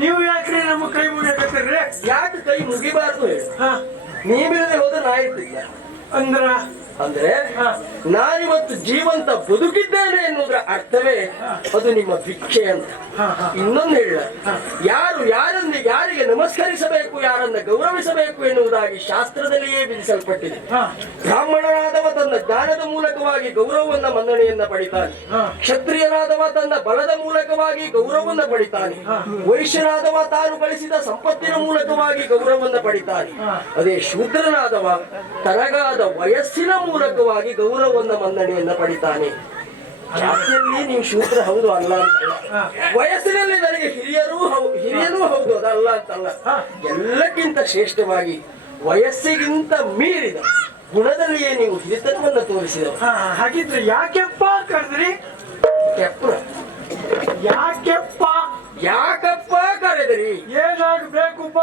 ನೀವು ಯಾಕ್ರಿ ನಮ್ಮ ಕೈ ಮುಗಿಯಕತ್ತೀರಿ? ಯಾಕೆ ಕೈ ಮುಗಿಬಾರ್ದು ಹೇಳಿ? ಹಾ, ನೀವಿಲ್ಲದೆ ಹೋದ್ರೆ ನಾ ಇರ್ತಿಲ್ಲ. ಅಂದ್ರೆ ನಾನಿವತ್ತು ಜೀವಂತ ಬದುಕಿದ್ದೇನೆ ಎನ್ನುವುದರ ಅರ್ಥವೇ ಅದು ನಿಮ್ಮ ಭಿಕ್ಷೆ ಅಂತ. ಇನ್ನೊಂದು ಹೇಳ, ಯಾರಿಗೆ ನಮಸ್ಕರಿಸಬೇಕು, ಯಾರನ್ನ ಗೌರವಿಸಬೇಕು ಎನ್ನುವುದಾಗಿ ಶಾಸ್ತ್ರದಲ್ಲಿಯೇ ವಿಧಿಸಲ್ಪಟ್ಟಿದೆ. ಬ್ರಾಹ್ಮಣನಾದವ ತನ್ನ ಜ್ಞಾನದ ಮೂಲಕವಾಗಿ ಗೌರವವನ್ನ ಮನ್ನಣೆಯನ್ನ ಪಡಿತಾನೆ, ಕ್ಷತ್ರಿಯನಾದವ ತನ್ನ ಬಲದ ಮೂಲಕವಾಗಿ ಗೌರವವನ್ನ ಪಡಿತಾನೆ, ವೈಶ್ಯನಾದವ ತಾನು ಗಳಿಸಿದ ಸಂಪತ್ತಿನ ಮೂಲಕವಾಗಿ ಗೌರವವನ್ನ ಪಡಿತಾನೆ. ಅದೇ ಶೂದ್ರನಾದವ ತನಗಾದ ವಯಸ್ಸಿನ ಮೂಲಕವಾಗಿ ಗೌರವವನ್ನ ಮನ್ನಣೆಯನ್ನ ಪಡಿತಾನೆ. ಜಾತಿಯಲ್ಲಿ ನೀವು ಶೂದ್ರ ಹೌದು ಅಲ್ಲ ಅಂತಲ್ಲ, ವಯಸ್ಸಿನಲ್ಲಿ ನನಗೆ ಹಿರಿಯನೂ ಹೌದು ಅದಲ್ಲ ಅಂತಲ್ಲ. ಎಲ್ಲಕ್ಕಿಂತ ಶ್ರೇಷ್ಠವಾಗಿ ವಯಸ್ಸಿಗಿಂತ ಮೀರಿದ ಗುಣದಲ್ಲಿಯೇ ನೀವು ಹಿರಿತನವನ್ನ ತೋರಿಸಿದವ. ಹಾಗಿದ್ರೆ ಯಾಕೆಪ್ಪ ಕರೆದ್ರಿ? ಕೆಪ್ರ ಯಾಕಪ್ಪ ಕರೆದ್ರಿ? ಏನಾಗಬೇಕುಪ್ಪ?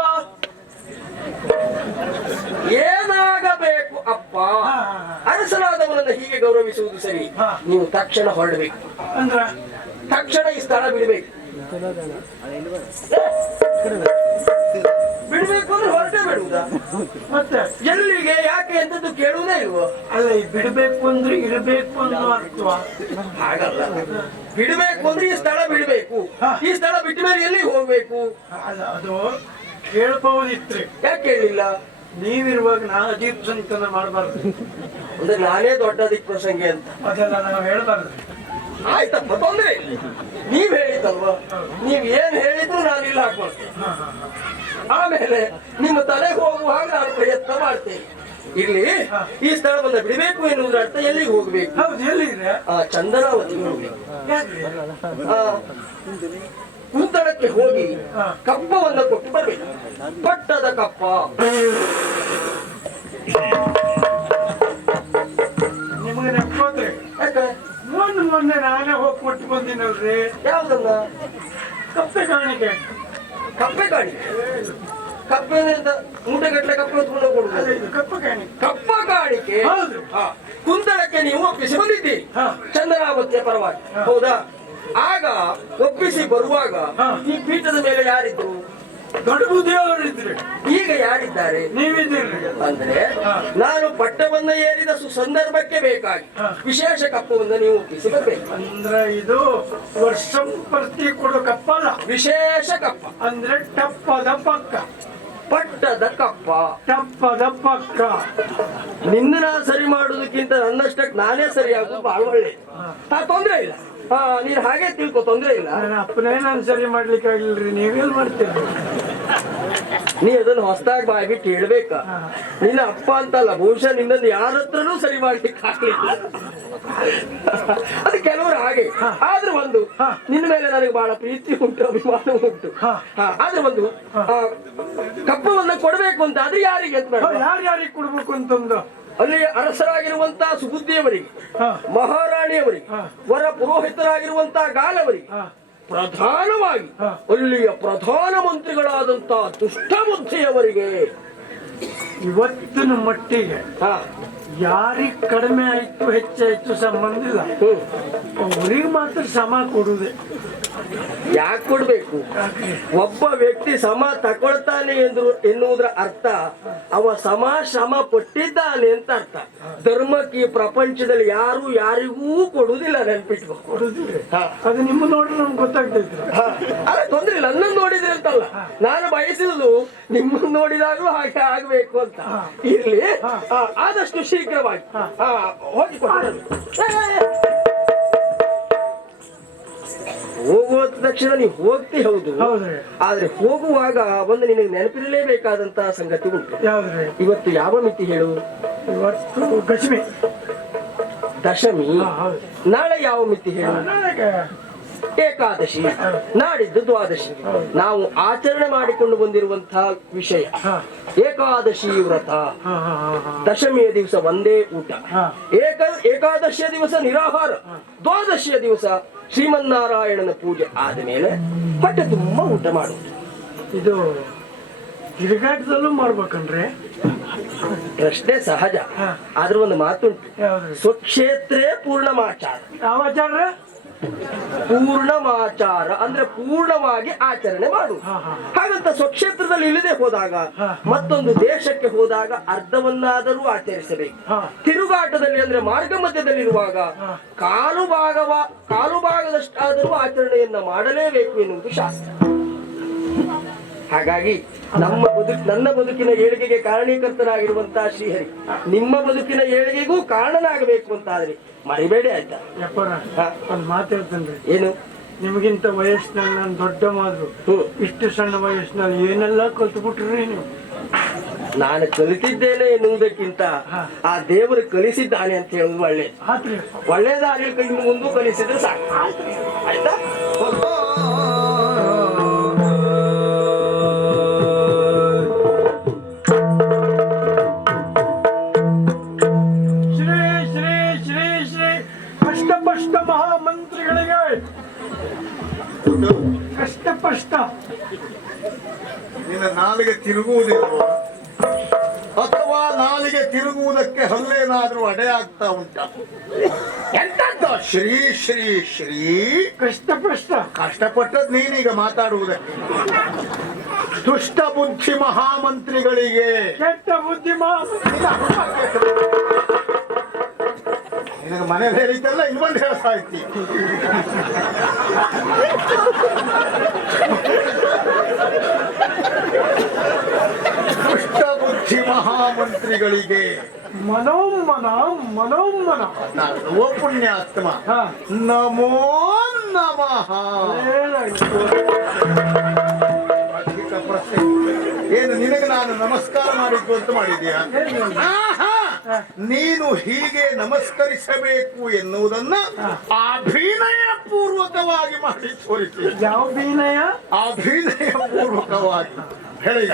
ಏನಾಗಬೇಕು ಅಪ್ಪ? ಅರಸನಾದವನನ್ನ ಹೀಗೆ ಗೌರವಿಸುವುದು ಸರಿ. ನೀವು ತಕ್ಷಣ ಹೊರಡಬೇಕು, ತಕ್ಷಣ ಈ ಸ್ಥಳ ಬಿಡಬೇಕು. ಬಿಡ್ಬೇಕು ಅಂದ್ರೆ ಹೊರಟೇ ಬಿಡುವುದಾ? ಮತ್ತೆ ಎಲ್ಲಿಗೆ, ಯಾಕೆ ಅಂತದ್ದು ಕೇಳುವುದೇ ಇಲ್ವೋ? ಅಲ್ಲ, ಬಿಡ್ಬೇಕು ಅಂದ್ರೆ ಇರಬೇಕು ಅನ್ನೋ ಅರ್ಥ. ಹಾಗಲ್ಲ, ಬಿಡ್ಬೇಕು ಅಂದ್ರೆ ಈ ಸ್ಥಳ ಬಿಡ್ಬೇಕು. ಈ ಸ್ಥಳ ಬಿಟ್ಟ ಮೇಲೆ ಎಲ್ಲಿ ಹೋಗ್ಬೇಕು? ಅದು ಕೇಳ್ಬಹುದಿತ್ರಿ. ಯಾಕೆ ಕೇಳಿಲ್ಲ? ನೀವಿರುವಾಗ ನಾ ಅಜೀಬ್ ಸಂತನ ಮಾಡಬಾರ್ದು ಅಂದ್ರೆ ನಾನೇ ದೊಡ್ಡ ದಿಕ್ಪ್ರಸಂಗಿ ಅಂತ ಅದೆಲ್ಲ ನಾವು ಹೇಳ್ಬಾರ್ದು. ಆಯ್ತಪ್ಪ, ತೊಂದ್ರೆ ಇಲ್ಲ. ನೀವ್ ಹೇಳಿದ್ದಲ್ವ, ನೀವ್ ಏನ್ ಹೇಳಿದ್ರು ನಾನು ಇಲ್ಲ ಹಾಕೊಳ್ತೇನೆ. ಆಮೇಲೆ ನಿಮ್ಮ ತಲೆಗೆ ಹೋಗುವಾಗ ನಾನು ಪ್ರಯತ್ನ ಮಾಡ್ತೇನೆ. ಇಲ್ಲಿ ಈ ಸ್ಥಳವನ್ನ ಬಿಡಬೇಕು ಎನ್ನುವುದರ ಅರ್ಥ ಎಲ್ಲಿಗೆ ಹೋಗ್ಬೇಕು? ಹೌದು, ಎಲ್ಲಿದೆ? ಚಂದನಾವತಿ ಹೋಗ್ಬೇಕು. ಕುಂತಳಕ್ಕೆ ಹೋಗಿ ಕಪ್ಪವನ್ನು ಕೊಟ್ಟು ಬರ್ಬೇಕು. ಪಟ್ಟದ ಕಪ್ಪ. ನಿಮಗೆ ನೆನಪೋದ್ರಿ? ಮೊನ್ನೆ ನಾನೇ ಹೋಗಿ ಕೊಟ್ಟು ಬಂದಿನಲ್ರಿ. ಯಾವ್ದನ್ನ? ಕಪ್ಪೆ ಕಾಣಿಕೆ. ಕಪ್ಪೆ ಕಾಣಿಕೆ? ಕಪ್ಪೆಯಿಂದ ಮೂಟೆಗಟ್ಟಲೆ ಕಪ್ಪೆ ಹೊತ್ಕೊಂಡು ಕೊಡುದು. ಕಪ್ಪ ಕಾಣಿಕೆ ಕುಂತಳಕ್ಕೆ ನೀವು ಒಪ್ಪಿಸಿ ಬಂದಿದ್ದೀರಿ ಚಂದನಾವತಿಯ ಪರವಾಗಿ, ಹೌದಾ? ಆಗ ಒಪ್ಪಿಸಿ ಬರುವಾಗ ಈ ಪೀಠದ ಮೇಲೆ ಯಾರಿದ್ರು? ದೊಡ್ಡ ಬುದ್ಧಿಯವರಿದ್ರು. ಈಗ ಯಾರಿದ್ದಾರೆ? ನೀವಿದ್ದೀರಿ. ಅಂದ್ರೆ ನಾನು ಪಟ್ಟವನ್ನ ಏರಿದ ಸುಸಂದರ್ಭಕ್ಕೆ ಬೇಕಾಗಿ ವಿಶೇಷ ಕಪ್ಪವನ್ನು ನೀವು ಒಪ್ಪಿಸಿ ಬರ್ಬೇಕು. ಅಂದ್ರೆ ಇದು ವರ್ಷ ಪ್ರತಿ ಕೊಡೋ ಕಪ್ಪಲ್ಲ, ವಿಶೇಷ ಕಪ್ಪ. ಅಂದ್ರೆ ಟಪ್ಪದ ಪಕ್ಕ. ಪಟ್ಟದ ಕಪ್ಪ, ಟಪ್ಪದ ಪಕ್ಕ. ನಿನ್ನ ನಾ ಸರಿ ಮಾಡುವುದಕ್ಕಿಂತ ನನ್ನಷ್ಟಕ್ಕೆ ನಾನೇ ಸರಿಯಾಗುದು ಬಹಳ ಒಳ್ಳೆ. ತೊಂದ್ರೆ ಇಲ್ಲ, ನೀನ್ ಹಾಗೆ ತಿಳ್ಕೊ, ತೊಂದ್ರೆ ಇಲ್ಲ. ಅಪ್ಪನೇ ನಾನು ಸರಿ ಮಾಡ್ಲಿಕ್ಕೆ ಆಗಿಲ್ರಿ, ನೀವೇನ್ ಮಾಡ್ತೀರಿ? ನೀ ಅದನ್ನು ಹೊಸದಾಗಿ ಬಾಯ್ಬಿಟ್ಟು ಹೇಳ್ಬೇಕ. ನಿನ್ನ ಅಪ್ಪ ಅಂತಲ್ಲ, ಬಹುಶಃ ನಿನ್ನನ್ನು ಯಾರ ಹತ್ರನೂ ಸರಿ ಮಾಡ್ಲಿಕ್ಕೆ ಆಗ್ಲಿಲ್ಲ. ಅದು ಕೆಲವರು ಹಾಗೆ. ಆದ್ರೆ ಒಂದು ನಿನ್ನ ಮೇಲೆ ನನಗೆ ಬಹಳ ಪ್ರೀತಿ ಉಂಟು, ಅಭಿಮಾನ ಉಂಟು. ಆದ್ರೆ ಒಂದು ಕಪ್ಪವನ್ನ ಕೊಡ್ಬೇಕು ಅಂತ ಆದ್ರೆ ಯಾರಿಗೆ ಅಂತ ಯಾರ್ಯಾರಿಗೆ ಕೊಡ್ಬೇಕು ಅಂತಂದು ಅಲ್ಲಿ ಅರಸರಾಗಿರುವಂತಹ ಸುಬುದ್ಧಿಯವರಿಗೆ, ಮಹಾರಾಣಿಯವರಿಗೆ, ವರ ಪುರೋಹಿತರಾಗಿರುವಂತಹ ಗಾಲವರಿಗೆ, ಪ್ರಧಾನವಾಗಿ ಅಲ್ಲಿಯ ಪ್ರಧಾನ ಮಂತ್ರಿಗಳಾದಂತಹ ದುಷ್ಟಬುದ್ಧಿಯವರಿಗೆ ಇವತ್ತಿನ ಮಟ್ಟಿಗೆ ಯಾರಿಗ್ ಕಡಿಮೆ ಆಯ್ತು ಹೆಚ್ಚಾಯ್ತು ಸಂಬಂಧ ಇಲ್ಲ, ಅವ್ರಿಗೆ ಮಾತ್ರ ಸಮ ಕೊಡುದೆ. ಯಾಕೆ ಕೊಡ್ಬೇಕು? ಒಬ್ಬ ವ್ಯಕ್ತಿ ಸಮ ತಕೊಳ್ತಾನೆ ಎನ್ನುವುದರ ಅರ್ಥ ಅವ ಶ್ರಮ ಪಟ್ಟಿದ್ದಾನೆ ಅಂತ ಅರ್ಥ. ಧರ್ಮಕ್ಕೆ ಈ ಪ್ರಪಂಚದಲ್ಲಿ ಯಾರು ಯಾರಿಗೂ ಕೊಡುವುದಿಲ್ಲ, ನೆನ್ಪಿಟ್ಕೊ. ಅದು ನಿಮ್ಮ ನೋಡ್ರಿ ನಮ್ಗೆ ಗೊತ್ತಾಗ್ತೈತಿ. ಅಲ್ಲ, ತೊಂದ್ರೆ ಇಲ್ಲ, ನನ್ನನ್ನು ನೋಡಿದ್ರೆ ಅಂತಲ್ಲ, ನಾನು ಬಯಸಿದ್ದು ನಿಮ್ಮನ್ನು ನೋಡಿದಾಗಲೂ ಹಾಗೆ ಆಗ್ಬೇಕು ಅಂತ. ಇರ್ಲಿ, ಆದಷ್ಟು ಶೀಘ್ರವಾಗಿ ಹೋಗಿ ಹೋಗುವ ತಕ್ಷಣ ನೀವು ಹೋಗ್ತಿ, ಹೌದು. ಆದ್ರೆ ಹೋಗುವಾಗ ಒಂದು ನಿನಗೆ ನೆನಪಿರಲೇಬೇಕಾದಂತಹ ಸಂಗತಿ ಉಂಟು. ಇವತ್ತು ಯಾವ ಮಿತಿ ಹೇಳು? ಇವತ್ತು ದಶಮಿ. ನಾಳೆ ಯಾವ ಮಿತಿ ಹೇಳು? ಏಕಾದಶಿ. ನಾಡಿದ್ದು ದ್ವಾದಶಿ. ನಾವು ಆಚರಣೆ ಮಾಡಿಕೊಂಡು ಬಂದಿರುವಂತಹ ವಿಷಯ ಏಕಾದಶಿ ವ್ರತ. ದಶಮಿಯ ದಿವಸ ಒಂದೇ ಊಟ, ಏಕಾದಶಿಯ ದಿವಸ ನಿರಾಹಾರ, ದ್ವಾದಶಿಯ ದಿವಸ ಶ್ರೀಮನ್ನಾರಾಯಣನ ಪೂಜೆ ಆದ ಮೇಲೆ ಹೊಟ್ಟೆ ತುಂಬಾ ಊಟ ಮಾಡುವುದು. ಇದು ತಿರುಗಾಟದಲ್ಲೂ ಮಾಡ್ಬೇಕಂದ್ರೆ ಪ್ರಶ್ನೆ ಸಹಜ. ಆದ್ರೆ ಒಂದು ಮಾತುಂಟು, ಸ್ವಕ್ಷೇತ್ರೇ ಪೂರ್ಣಮಾಚಾರ. ಯಾವ ಆಚಾರ? ಪೂರ್ಣಮಾಚಾರ ಅಂದ್ರೆ ಪೂರ್ಣವಾಗಿ ಆಚರಣೆ ಮಾಡುವುದು. ಹಾಗಂತ ಸ್ವಕ್ಷೇತ್ರದಲ್ಲಿ ಇಳಿದೇ ಹೋದಾಗ ಮತ್ತೊಂದು ದೇಶಕ್ಕೆ ಹೋದಾಗ ಅರ್ಧವನ್ನಾದರೂ ಆಚರಿಸಬೇಕು. ತಿರುಗಾಟದಲ್ಲಿ ಅಂದ್ರೆ ಮಾರ್ಗ ಮಧ್ಯದಲ್ಲಿರುವಾಗ ಕಾಲು ಭಾಗದಷ್ಟಾದರೂ ಆಚರಣೆಯನ್ನ ಮಾಡಲೇಬೇಕು ಎನ್ನುವುದು ಶಾಸ್ತ್ರ. ಹಾಗಾಗಿ ನನ್ನ ಬದುಕಿನ ಏಳಿಗೆಗೆ ಕಾರಣೀಕರ್ತನಾಗಿರುವಂತಹ ಶ್ರೀಹರಿ ನಿಮ್ಮ ಬದುಕಿನ ಏಳಿಗೆಗೂ ಕಾರಣನಾಗಬೇಕು ಅಂತಾದ್ರೆ ಮರಿಬೇಡಿ, ಆಯ್ತಾ? ಒಂದ್ ಮಾತು ಹೇಳ್ತೇನ್ರಿ. ಏನು? ನಿಮಗಿಂತ ವಯಸ್ಸಿನಲ್ಲಿ ನಾನು ದೊಡ್ಡ ಮಾದ್ರು, ಇಷ್ಟು ಸಣ್ಣ ವಯಸ್ಸಿನಲ್ಲಿ ಏನೆಲ್ಲ ಕಲ್ತ್ಬಿಟ್ರಿ ನೀವು. ನಾನು ಕಲಿತಿದ್ದೇನೆ ಎನ್ನುವುದಕ್ಕಿಂತ ಆ ದೇವರು ಕಲಿಸಿದ್ದಾನೆ ಅಂತ ಹೇಳುದು ಒಳ್ಳೇದಾಗಲಿ. ಇನ್ನು ಮುಂದೆ ಕಲಿಸಿದ್ರೆ ಸಾಕು, ಆಯ್ತಾ? ಕಷ್ಟ ಮಹಾಮಂತ್ರಿಗಳಿಗೆ ಕಷ್ಟ ನಿನ್ನ ನಾಲಿಗೆ ತಿರುಗುವುದಿಲ್ಲ ಅಥವಾ ನಾಲಿಗೆ ತಿರುಗುವುದಕ್ಕೆ ಹಲ್ಲೇನಾದ್ರೂ ಅಡೆಯಾಗ್ತಾ ಉಂಟ? ಎಂತದ್ದು ಶ್ರೀ ಶ್ರೀ ಶ್ರೀ ಕಷ್ಟಪಟ್ಟದ್ ನೀನೀಗ ಮಾತಾಡುವುದಕ್ಕೆ. ದುಷ್ಟ ಬುದ್ಧಿ ಮಹಾಮಂತ್ರಿಗಳಿಗೆ ಕೆಟ್ಟ ಬುದ್ಧಿ ನಿನಗೆ ಮನೇಲಿ ಹೇಳಿದ್ದೆಲ್ಲ ಇನ್ನೊಂದು ಹೇಳ್ತಾ ಇರ್ತಿ. ದುಷ್ಟ ಬುದ್ಧಿ ಮಹಾಮಂತ್ರಿಗಳಿಗೆ ಮನೋಮನ ಓ ಪುಣ್ಯಾತ್ಮ ನಮೋ ನಮಃ. ಅಧಿಕ ಪ್ರಶ್ನೆ ಏನು ನಿನಗೆ ನಾನು ನಮಸ್ಕಾರ ಮಾಡಿದ್ದು ಅಂತ ಮಾಡಿದ್ಯಾ? ನೀನು ಹೀಗೆ ನಮಸ್ಕರಿಸಬೇಕು ಎನ್ನುವುದನ್ನ ಅಭಿನಯ ಪೂರ್ವಕವಾಗಿ ಮಾಡಿ ತೋರಿಸಿ. ಯಾವ ಅಭಿನಯ? ಅಭಿನಯ ಪೂರ್ವಕವಾಗಿ ಹೇಳಿದ.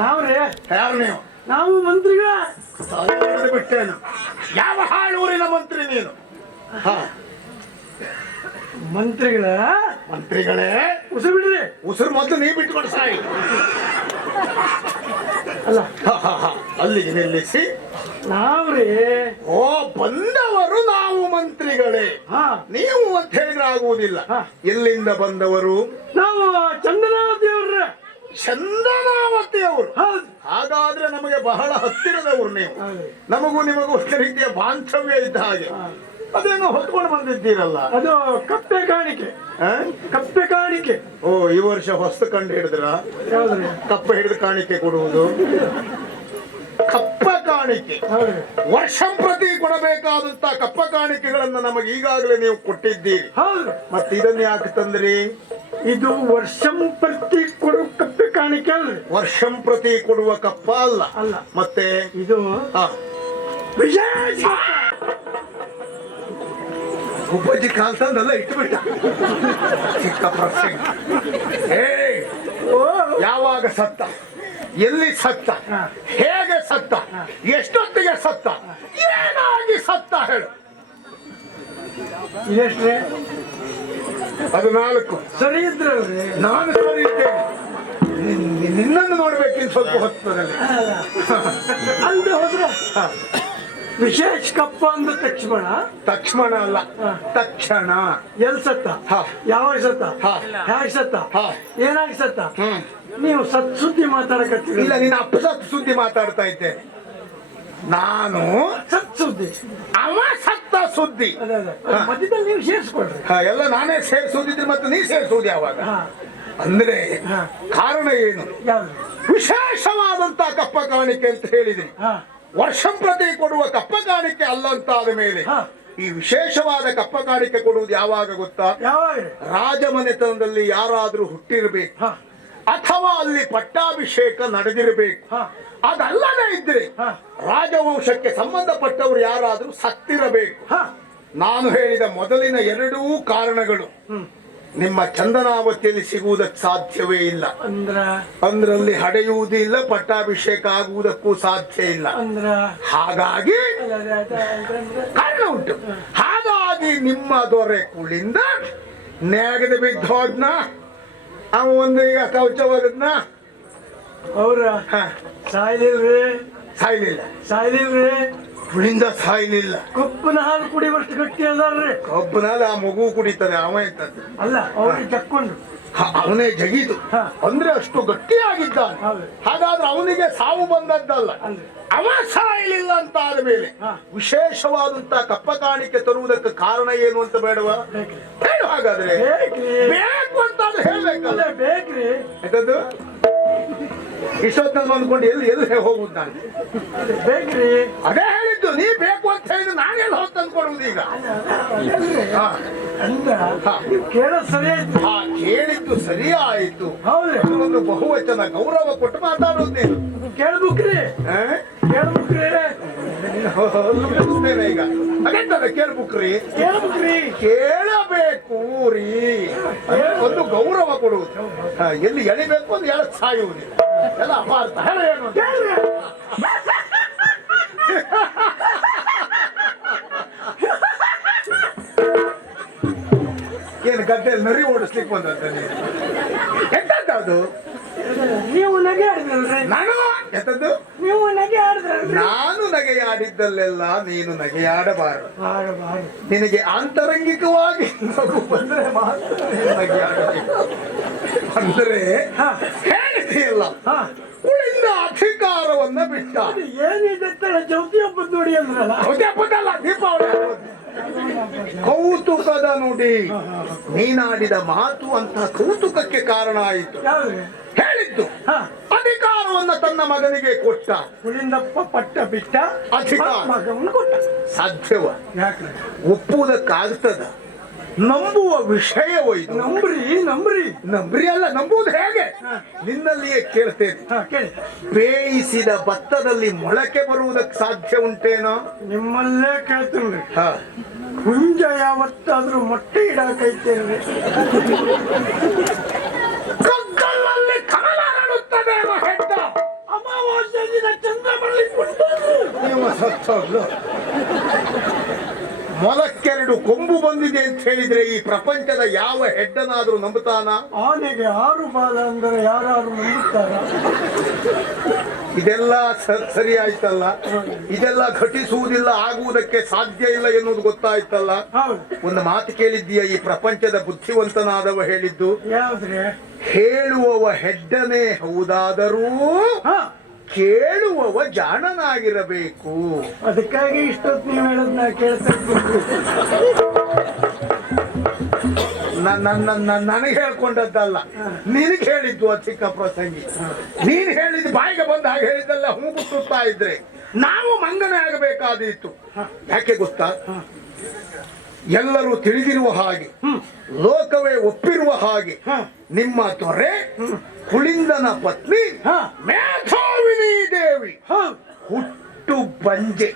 ನಾವ್ರಿ ಯಾರು ನೀವು? ನಾವು ಮಂತ್ರಿಗಳ ಬಿಟ್ಟೇನು? ಯಾವ ಹಾಳೂರಿನ ಮಂತ್ರಿ ನೀನು? ಮಂತ್ರಿಗಳೇ ಉಸಿರು ಬಿಡ್ರಿ. ಉಸಿರು ಮೊದಲು ನೀ ಬಿಟ್ಕೊಂಡು ಸಾಯಿ. ಅಲ್ಲ ಅಲ್ಲಿಗೆ ನಿಲ್ಲಿಸಿ. ನಾವ್ರಿ ಓ ಬಂದವರು ನಾವು ಮಂತ್ರಿಗಳೇ, ನೀವು ಅಂತ ಹೇಳಿದ್ರೆ ಆಗುವುದಿಲ್ಲ. ಎಲ್ಲಿಂದ ಬಂದವರು? ನಾವು ಚಂದನಾವತಿ ಅವ್ರ. ಚಂದನಾವತಿ ಅವರು? ಹಾಗಾದ್ರೆ ನಮಗೆ ಬಹಳ ಹತ್ತಿರದವರು ನೀವು. ನಮಗೂ ನಿಮಗೂ ಒಂದು ರೀತಿಯ ಬಾಂಧವ್ಯ ಇದ್ದ ಹಾಗೆ. ಅದೇನೋ ಹೊತ್ಕೊಂಡು ಬಂದಿದ್ದೀರಲ್ಲ, ಅದು ಕಪ್ಪೆ ಕಾಣಿಕೆ. ಓ ಈ ವರ್ಷ ಹೊಸ್ತು ಕಂಡು ಹಿಡಿದ್ರ? ಕಪ್ಪೆ ಹಿಡಿದು ಕಾಣಿಕೆ ಕೊಡುವುದು ಕಪ್ಪ ಕಾಣಿಕೆ. ವರ್ಷಂಪ್ರತಿ ಕೊಡಬೇಕಾದಂತ ಕಪ್ಪ ಕಾಣಿಕೆಗಳನ್ನ ನಮಗೆ ಈಗಾಗಲೇ ನೀವು ಕೊಟ್ಟಿದ್ದೀರಿ. ಮತ್ತೆ ಇದನ್ನ ಯಾಕೆ ತಂದ್ರಿ? ಇದು ವರ್ಷಂಪ್ರತಿ ಕೊಡುವ ಕಪ್ಪೆ ಕಾಣಿಕೆ ಅಲ್ರಿ. ವರ್ಷಂಪ್ರತಿ ಕೊಡುವ ಕಪ್ಪ ಅಲ್ಲ. ಮತ್ತೆ ಇದು ವಿಶೇಷ ಉಪ್ಪಜ್ಜಿ ಕಾಲ್ತಂದಲ್ಲ ಇಟ್ಟುಬಿಟ್ಟ. ಚಿಕ್ಕ ಪ್ರಶ್ನೆ. ಯಾವಾಗ ಸತ್ತ? ಎಲ್ಲಿ ಸತ್ತ? ಹೇಗೆ ಸತ್ತ? ಎಷ್ಟೊತ್ತಿಗೆ ಸತ್ತ? ಏನಾಗಿ ಸತ್ತ ಹೇಳು. ಇದೆಷ್ಟ್ರೆ? ಅದು 4. ಸರಿ ಇದ್ರಲ್ರಿ? ನಾನು ಸರಿ ಇದ್ದೇನೆ. ನಿನ್ನನ್ನು ನೋಡ್ಬೇಕಿನ್ ಸ್ವಲ್ಪ ಹೊತ್ತದಲ್ಲಿ ಅಂತ ಹೋದ್ರೆ ವಿಶೇಷ ಕಪ್ಪ ಅಂದ ತಕ್ಷಣ ಅಲ್ಲ, ತಕ್ಷಣ. ಎಲ್ ಸತ್ತ? ಯಾವಾಗ ಸತ್ತ? ಹೇಗೆ ಸತ್ತ? ಏನಾಗಿ ಸತ್ತ? ನೀವು ಸತ್ ಸುದ್ದಿ ಮಾತಾಡಕತ್ತೀರಿ. ಇಲ್ಲ, ನೀನು ಅಪಸತ್ ಸುದ್ದಿ ಮಾತಾಡ್ತಾ ಇದ್ದೇನೆ. ನಾನು ಸತ್ ಸುದ್ದಿ, ಅವ ಸತ್ತ ಸುದ್ದಿ. ಮಧ್ಯದಲ್ಲಿ ನೀವು ಸೇರಿಸ್ಕೊಳ್ರಿ. ಎಲ್ಲ ನಾನೇ ಸೇರಿಸುವುದಿದ್ರೆ ಮತ್ತೆ ನೀ ಸೇರಿಸುವುದು ಯಾವಾಗ? ಅಂದ್ರೆ ಕಾರಣ ಏನು? ವಿಶೇಷವಾದಂತ ಕಪ್ಪ ಕಾಣಿಕೆ ಅಂತ ಹೇಳಿದ್ರಿ. ವರ್ಷಂಪ್ರತಿ ಕೊಡುವ ಕಪ್ಪ ಕಾಣಿಕೆ ಅಲ್ಲಂತಾದ ಮೇಲೆ ಈ ವಿಶೇಷವಾದ ಕಪ್ಪ ಕಾಣಿಕೆ ಕೊಡುವುದು ಯಾವಾಗ ಗೊತ್ತಾ? ರಾಜಮನೆತನದಲ್ಲಿ ಯಾರಾದ್ರೂ ಹುಟ್ಟಿರ್ಬೇಕು, ಅಥವಾ ಅಲ್ಲಿ ಪಟ್ಟಾಭಿಷೇಕ ನಡೆದಿರಬೇಕು. ಅದಲ್ಲದೆ ಇದ್ರೆ ರಾಜವಂಶಕ್ಕೆ ಸಂಬಂಧಪಟ್ಟವರು ಯಾರಾದ್ರೂ ಸತ್ತಿರಬೇಕು. ನಾನು ಹೇಳಿದ ಮೊದಲಿನ 2 ಕಾರಣಗಳು ನಿಮ್ಮ ಚಂದನಾವತಿಯಲ್ಲಿ ಸಿಗುವುದಕ್ಕೆ ಸಾಧ್ಯವೇ ಇಲ್ಲ. ಅಂದ್ರಲ್ಲಿ ಹಡೆಯುವುದೂ ಇಲ್ಲ, ಪಟ್ಟಾಭಿಷೇಕ ಆಗುವುದಕ್ಕೂ ಸಾಧ್ಯ ಇಲ್ಲ. ಹಾಗಾಗಿ ಕಾರಣ ಉಂಟು. ಹಾಗಾಗಿ ನಿಮ್ಮ ದೊರೆ ಕುಳಿಂದ ನ್ಯಾಗದ ಬಿದ್ದು ಹೋದ್ನ, ಅವ ಒಂದು ಈಗ ಕವಚವಾದದ್ನ. ಅವ್ರ ಸಾಯ್ಲಿಲ್ರಿ? ಸಾಯ್ಲಿಲ್ಲ. ಹುಳಿಂದ ಸಾಯ್ಲಿಲ್ಲ. ಕಬ್ಬನ ಹಾಲು ಕುಡಿಯುವಷ್ಟು ಗಟ್ಟಿ ಅದಾರ್ರಿ. ಕಬ್ಬನಾಲ ಆ ಮಗು ಕುಡಿತದೆ, ಅವ ಇರ್ತದೆ. ಅಲ್ಲ ಅವ್ರಿಗೆ ತಕ್ಕೊಂಡು ಅವನೇ ಜಗಿದು ಅಂದ್ರೆ ಅಷ್ಟು ಗಟ್ಟಿಯಾಗಿದ್ದಾನೆ. ಹಾಗಾದ್ರೆ ಅವನಿಗೆ ಸಾವು ಬಂದದ್ದಲ್ಲ, ಅವ ಸಾಯಲಿಲ್ಲ ಅಂತ ಆದ್ಮೇಲೆ ವಿಶೇಷವಾದಂತ ಕಪ್ಪ ಕಾಣಿಕೆ ತರುವುದಕ್ಕೆ ಕಾರಣ ಏನು ಅಂತ ಬೇಡವಾ? ಹೇಳು. ಹಾಗಾದ್ರೆ ಬೇಕು ಅಂತ ಹೇಳ್ಬೇಕಲ್ಲ. ಬೇಕ್ರಿ. ಯಾಕಂದ್ರೆ ಇಷ್ಟೊತ್ತಿನಲ್ಲಿ ಬಂದ್ಕೊಂಡು ಎಲ್ಲಿ ಹೋಗುದು ನಾನು? ಬೇಕ್ರಿ. ಅದೇ ಹೇಳಿದ್ದು, ನೀ ಬೇಕು ಅಂತ ಹೇಳಿದ್ದು ನಾನೆಲ್ಲ ಹೊತ್ತು ತಂದ್ಕೊಡುವುದು ಈಗ. ಕೇಳೋದು ಸರಿ ಆಯ್ತು. ಕೇಳಿದ್ದು ಸರಿ ಆಯ್ತು. ಹೌದ್ರಿ. ಒಂದು ಬಹುವಚನ ಗೌರವ ಕೊಟ್ಟು ಮಾತಾಡೋದು ನೀನು. ಕೇಳ್ಬೇಕ್ರಿ. ಕೇಳ್ಬೇಕ್ರಿ. ಈಗ ಅದೇಂತದ ಕೇಳ್ಬೇಕ್ರಿ? ಕೇಳ್ಬೇಕ್ರಿ. ಕೇಳಬೇಕು ರೀ, ಒಂದು ಗೌರವ ಕೊಡುವುದು. ಎಲ್ಲಿ ಎಳಿಬೇಕು ಒಂದು ಎಳ ಸಾಯುವುದಿಲ್ಲ, ಎಲ್ಲ ಅಪಾರ್ಥ. ಹೇಳ ಏನು? ಏನು ಗದ್ದೆಯಲ್ಲಿ ನರಿ ಓಡಿಸ್ಲಿಕ್ಕೆ ಬಂದದ್ದು ನೀನು? ಎಂತದ್ದು ನೀವು ನಗೆ ಆಡಿದ್ರಲ್ರಿ. ನಾನು ಎಂತದ್ದು? ನೀವು ನಗೆ ಆಡಿದ್ರಲ್ರಿ. ನಾನು ನಗೆಯಾಡಿದ್ದಲ್ಲೆಲ್ಲ ನೀನು ನಗೆಯಾಡಬಾರದು. ಆಡಬಾರದು. ನಿನಗೆ ಆಂತರಂಗಿಕವಾಗಿ ನಗು ಬಂದ್ರೆ ಮಾತ್ರ ನಗೆಯಾಡಬೇಕು. ಅಂದ್ರೆ ಹೇಳಿದೆಯಲ್ಲ, ಉಳಿದ ಅಧಿಕಾರವನ್ನ ಬಿಟ್ಟ. ಏನಿದೆ ಚೌತಿ ಹಬ್ಬದ ನೋಡಿ ಅಂದ್ರಲ್ಲ. ಹಬ್ಬದಲ್ಲ, ದೀಪಾವಳಿ ಕೌತುಕದ ನುಡಿ. ನೀನಾಡಿದ ಮಾತು ಅಂತ ಕೌತುಕಕ್ಕೆ ಕಾರಣ ಆಯಿತು. ಹೇಳಿದ್ದು ಅಧಿಕಾರವನ್ನ ತನ್ನ ಮಗನಿಗೆ ಕೊಟ್ಟ. ಹುಳಿಂದಪ್ಪ ಪಟ್ಟ ಬಿಟ್ಟ ಅಧಿಕಾರ ಮಗವನ್ನು ಕೊಟ್ಟ. ಸಾಧ್ಯವ? ಯಾಕ್ರಿ? ಒಪ್ಪುವುದಕ್ಕಾಗ್ತದ? ನಂಬುವ ವಿಷಯವೈದು. ನಂಬ್ರಿ ಅಲ್ಲ, ನಂಬುವುದು ಹೇಗೆ? ನಿನ್ನಲ್ಲಿಯೇ ಕೇಳ್ತೇನೆ. ಬೇಯಿಸಿದ ಭತ್ತದಲ್ಲಿ ಮೊಳಕೆ ಬರುವುದಕ್ಕೆ ಸಾಧ್ಯ ಉಂಟೇನೋ? ನಿಮ್ಮಲ್ಲೇ ಕೇಳ್ತೀನಿ. ಹುಂಜ ಯಾವತ್ತಾದ್ರೂ ಮೊಟ್ಟೆ ಇಡಕೈತೇನ್ರಿ? ಕಗ್ಗಲ್ಲಲ್ಲಿ ಕಮಲ ನಡುತ್ತದೆ ಹೆಡ್ಡ. ಅಮಾವಾಸ್ಯ ದಿನ ಚಂದ್ರ ಬರ್ಲಿಕ್ಕೆ ನೀವು ಸತ್ತೋಗ್ಲು. ಮೊಲಕ್ಕೆರಡು ಕೊಂಬು ಬಂದಿದೆ ಅಂತ ಹೇಳಿದ್ರೆ ಈ ಪ್ರಪಂಚದ ಯಾವ ಹೆಡ್ಡನಾದ್ರೂ ನಂಬುತ್ತಾನ? ಆನೆಗೆ 6 ಬಾಲ ಅಂದ್ರೆ ಯಾರು ನಂಬುತ್ತಾರ? ಇದೆಲ್ಲ ಸರಿ ಆಯ್ತಲ್ಲ. ಇದೆಲ್ಲ ಘಟಿಸುವುದಿಲ್ಲ, ಆಗುವುದಕ್ಕೆ ಸಾಧ್ಯ ಇಲ್ಲ ಎನ್ನುವುದು ಗೊತ್ತಾಯ್ತಲ್ಲ. ಒಂದು ಮಾತು ಕೇಳಿದ್ದೀಯ? ಈ ಪ್ರಪಂಚದ ಬುದ್ಧಿವಂತನಾದವ ಹೇಳಿದ್ದು ಯಾವ್ದ್ರಿ? ಹೇಳುವವ ಹೆಡ್ಡನೇ ಹೌದಾದರೂ ಕೇಳುವವ ಜಾಣನಾಗಿರಬೇಕು. ಅದಕ್ಕಾಗಿ ಇಷ್ಟೊತ್ತು ನೀವು ಹೇಳೋದನ್ನ ಕೇಳ್ತಾ ನನಗೆ ಹೇಳ್ಕೊಂಡದ್ದಲ್ಲ, ನಿನಗೆ ಹೇಳಿದ್ದು ಅಧಿಕ ಪ್ರಸಂಗಿ. ನೀನು ಹೇಳಿದ್ದು ಬಾಯಿಗೆ ಬಂದ ಹಾಗೆ ಹೇಳಿದ್ದಲ್ಲ. ಹೂಗುಟ್ಟುತ್ತಾ ಇದ್ರೆ ನಾವು ಮಂಗನೆ ಆಗಬೇಕಾದೀತು. ಯಾಕೆ ಗೊತ್ತಾ? ಎಲ್ಲರೂ ತಿಳಿದಿರುವ ಹಾಗೆ, ಲೋಕವೇ ಒಪ್ಪಿರುವ ಹಾಗೆ, ನಿಮ್ಮ ದೊರೆ ಕುಳಿಂದನ ಪತ್ನಿ ಮೇಧಾವಿನಿ ದೇವಿ ಹುಟ್ಟು ಬಂಜೆ,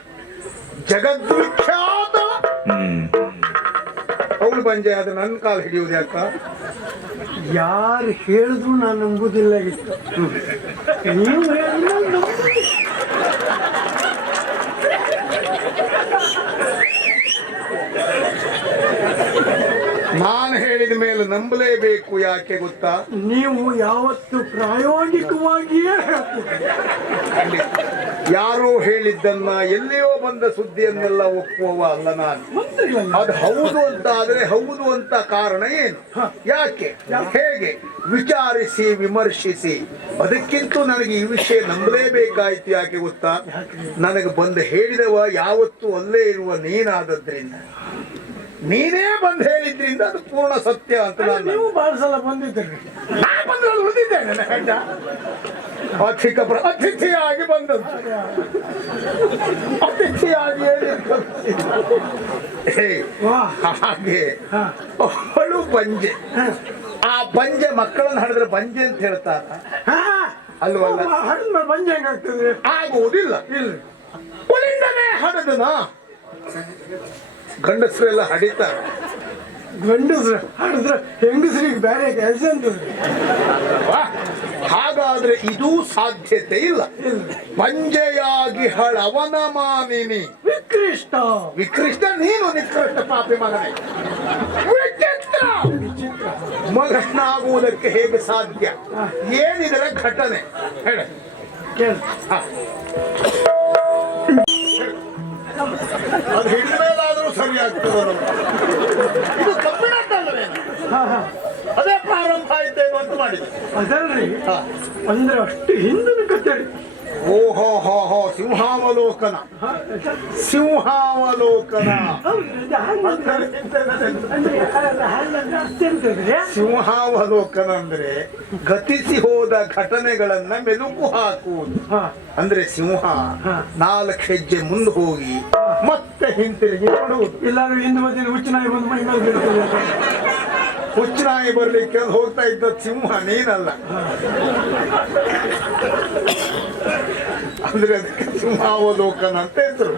ಜಗದ್ವಿಖ್ಯಾತ. ಅವಳು ಬಂಜೆ ಆದ್ರೆ ನನ್ನ ಕಾಲು ಹಿಡಿಯುವುದು ಯಾಕ? ಯಾರು ಹೇಳಿದ್ರು ನಾನು ನಂಬುದಿಲ್ಲ. ನೀವು ಹೇಳಿಲ್ಲ. ನಾನು ಹೇಳಿದ ಮೇಲೆ ನಂಬಲೇಬೇಕು. ಯಾಕೆ ಗೊತ್ತಾ? ನೀವು ಯಾವತ್ತು ಪ್ರಾಯೋಗಿಕವಾಗಿಯೇ ಹೇಳ್ತೀರಿ. ಯಾರೋ ಹೇಳಿದ್ದನ್ನ, ಎಲ್ಲಿಯೋ ಬಂದ ಸುದ್ದಿಯನ್ನೆಲ್ಲ ಒಪ್ಪುವವ ಅಲ್ಲ ನಾನು. ಅದು ಹೌದು ಅಂತ ಆದ್ರೆ ಹೌದು ಅಂತ ಕಾರಣ ಏನು, ಯಾಕೆ, ಹೇಗೆ ವಿಚಾರಿಸಿ ವಿಮರ್ಶಿಸಿ. ಅದಕ್ಕಿಂತ ನನಗೆ ಈ ವಿಷಯ ನಂಬಲೇಬೇಕಾಯ್ತು. ಯಾಕೆ ಗೊತ್ತಾ? ನನಗೆ ಬಂದು ಹೇಳಿದವ ಯಾವತ್ತೂ ಅಲ್ಲೇ ಇರುವ ನೀನಾದದ್ರಿಂದ, ನೀನೇ ಬಂದು ಹೇಳಿದ್ರಿಂದ ಅದು ಪೂರ್ಣ ಸತ್ಯ ಅಂತ. ನೀವು ಬಹಳ ಸಲ ಬಂದಿದ್ದೀರಿ. ನಾನು ಬಂದು ಉಳಿದಿದ್ದೇನೆ. ಹೆಡ್ಡ ಅತಿಥಿಯಾಗಿ ಬಂದದ್ದು, ಅತಿಥಿಯಾಗಿ ಹಾಗೆ ಅವಳು ಬಂಜೆ. ಆ ಬಂಜೆ ಮಕ್ಕಳನ್ನ ಹಡಿದ್ರೆ ಬಂಜೆ ಅಂತ ಹೇಳ್ತಾರ ಅಲ್ವಲ್ಲ? ಹಡಿದ ಬಂಜೆ ಹೆಂಗಾಗ್ತದೆ? ಆಗುವುದಿಲ್ಲ. ಕುಳಿಂದನೇ ಹಡದನ. ಗಂಡಸರೆಲ್ಲ ಹಡಿತಾರೆ. ಗಂಡಸ್ರು ಹಡಿದ್ರೆ ಹೆಂಗಸ್ರಿಗೆ ಬೇರೆ ಕೆಲಸ ಅಂತಂದ್ರೆ. ಹಾಗಾದ್ರೆ ಇದು ಸಾಧ್ಯತೆ ಇಲ್ಲ. ಬಂಜೆಯಾಗಿ ಹಳವನ ಮಾನಿನಿ ವಿಕೃಷ್ಟ. ವಿಕೃಷ್ಟ ನೀನು ನಿಕೃಷ್ಟ ಪಾಪಿ ಮಗನೇ. ವಿಚಿತ್ರ ಮಗನಾಗುವುದಕ್ಕೆ ಹೇಗೆ ಸಾಧ್ಯ? ಏನಿದರ ಘಟನೆ ಹೇಳ. ಅದು ಹಿಡಿದ ಮೇಲಾದ್ರೂ ಸರಿ ಆಗ್ತದೆ. ಇದು ಕಬ್ಬಿಣದ್ದಲ್ವೇನು? ಹಾ ಹಾ ಅದೇ ಪ್ರಾರಂಭ ಆಯ್ತೇನು ಅಂತ ಮಾಡಿದೆ. ಅದಲ್ರಿ ಅಂದ್ರೆ ಅಷ್ಟು ಹಿಂದಿನ ಕತೆ. ಓಹೋ ಹೋ ಹೋ, ಸಿಂಹಾವಲೋಕನ. ಸಿಂಹಾವಲೋಕನ ಸಿಂಹಾವಲೋಕನ ಅಂದ್ರೆ ಗತಿಸಿ ಹೋದ ಘಟನೆಗಳನ್ನ ಮೆಲುಕು ಹಾಕುವುದು. ಅಂದ್ರೆ ಸಿಂಹ 4 ಹೆಜ್ಜೆ ಮುಂದೆ ಹೋಗಿ ಮತ್ತೆ ಹಿಂತಿರುಗಿ ನೋಡುವುದು. ಎಲ್ಲಾರು ಹಿಂದೆ ಬಂದಿದ್ದು ಹುಚ್ಚನಾಗಿ ಬಂದು ಮೈ ಮೇಲೆ ಬೀಳ್ತದೆ. ಹುಚ್ಚನಾಗಿ ಬರ್ಲಿಕ್ಕೆ ಹೋಗ್ತಾ ಇದ್ದ ಸಿಂಹ ನೀನಲ್ಲ. ಅಂದ್ರೆ ಅದಕ್ಕೆ ಸಿಂಹಾವಲೋಕನ ಅಂತ ಹೆಸರು.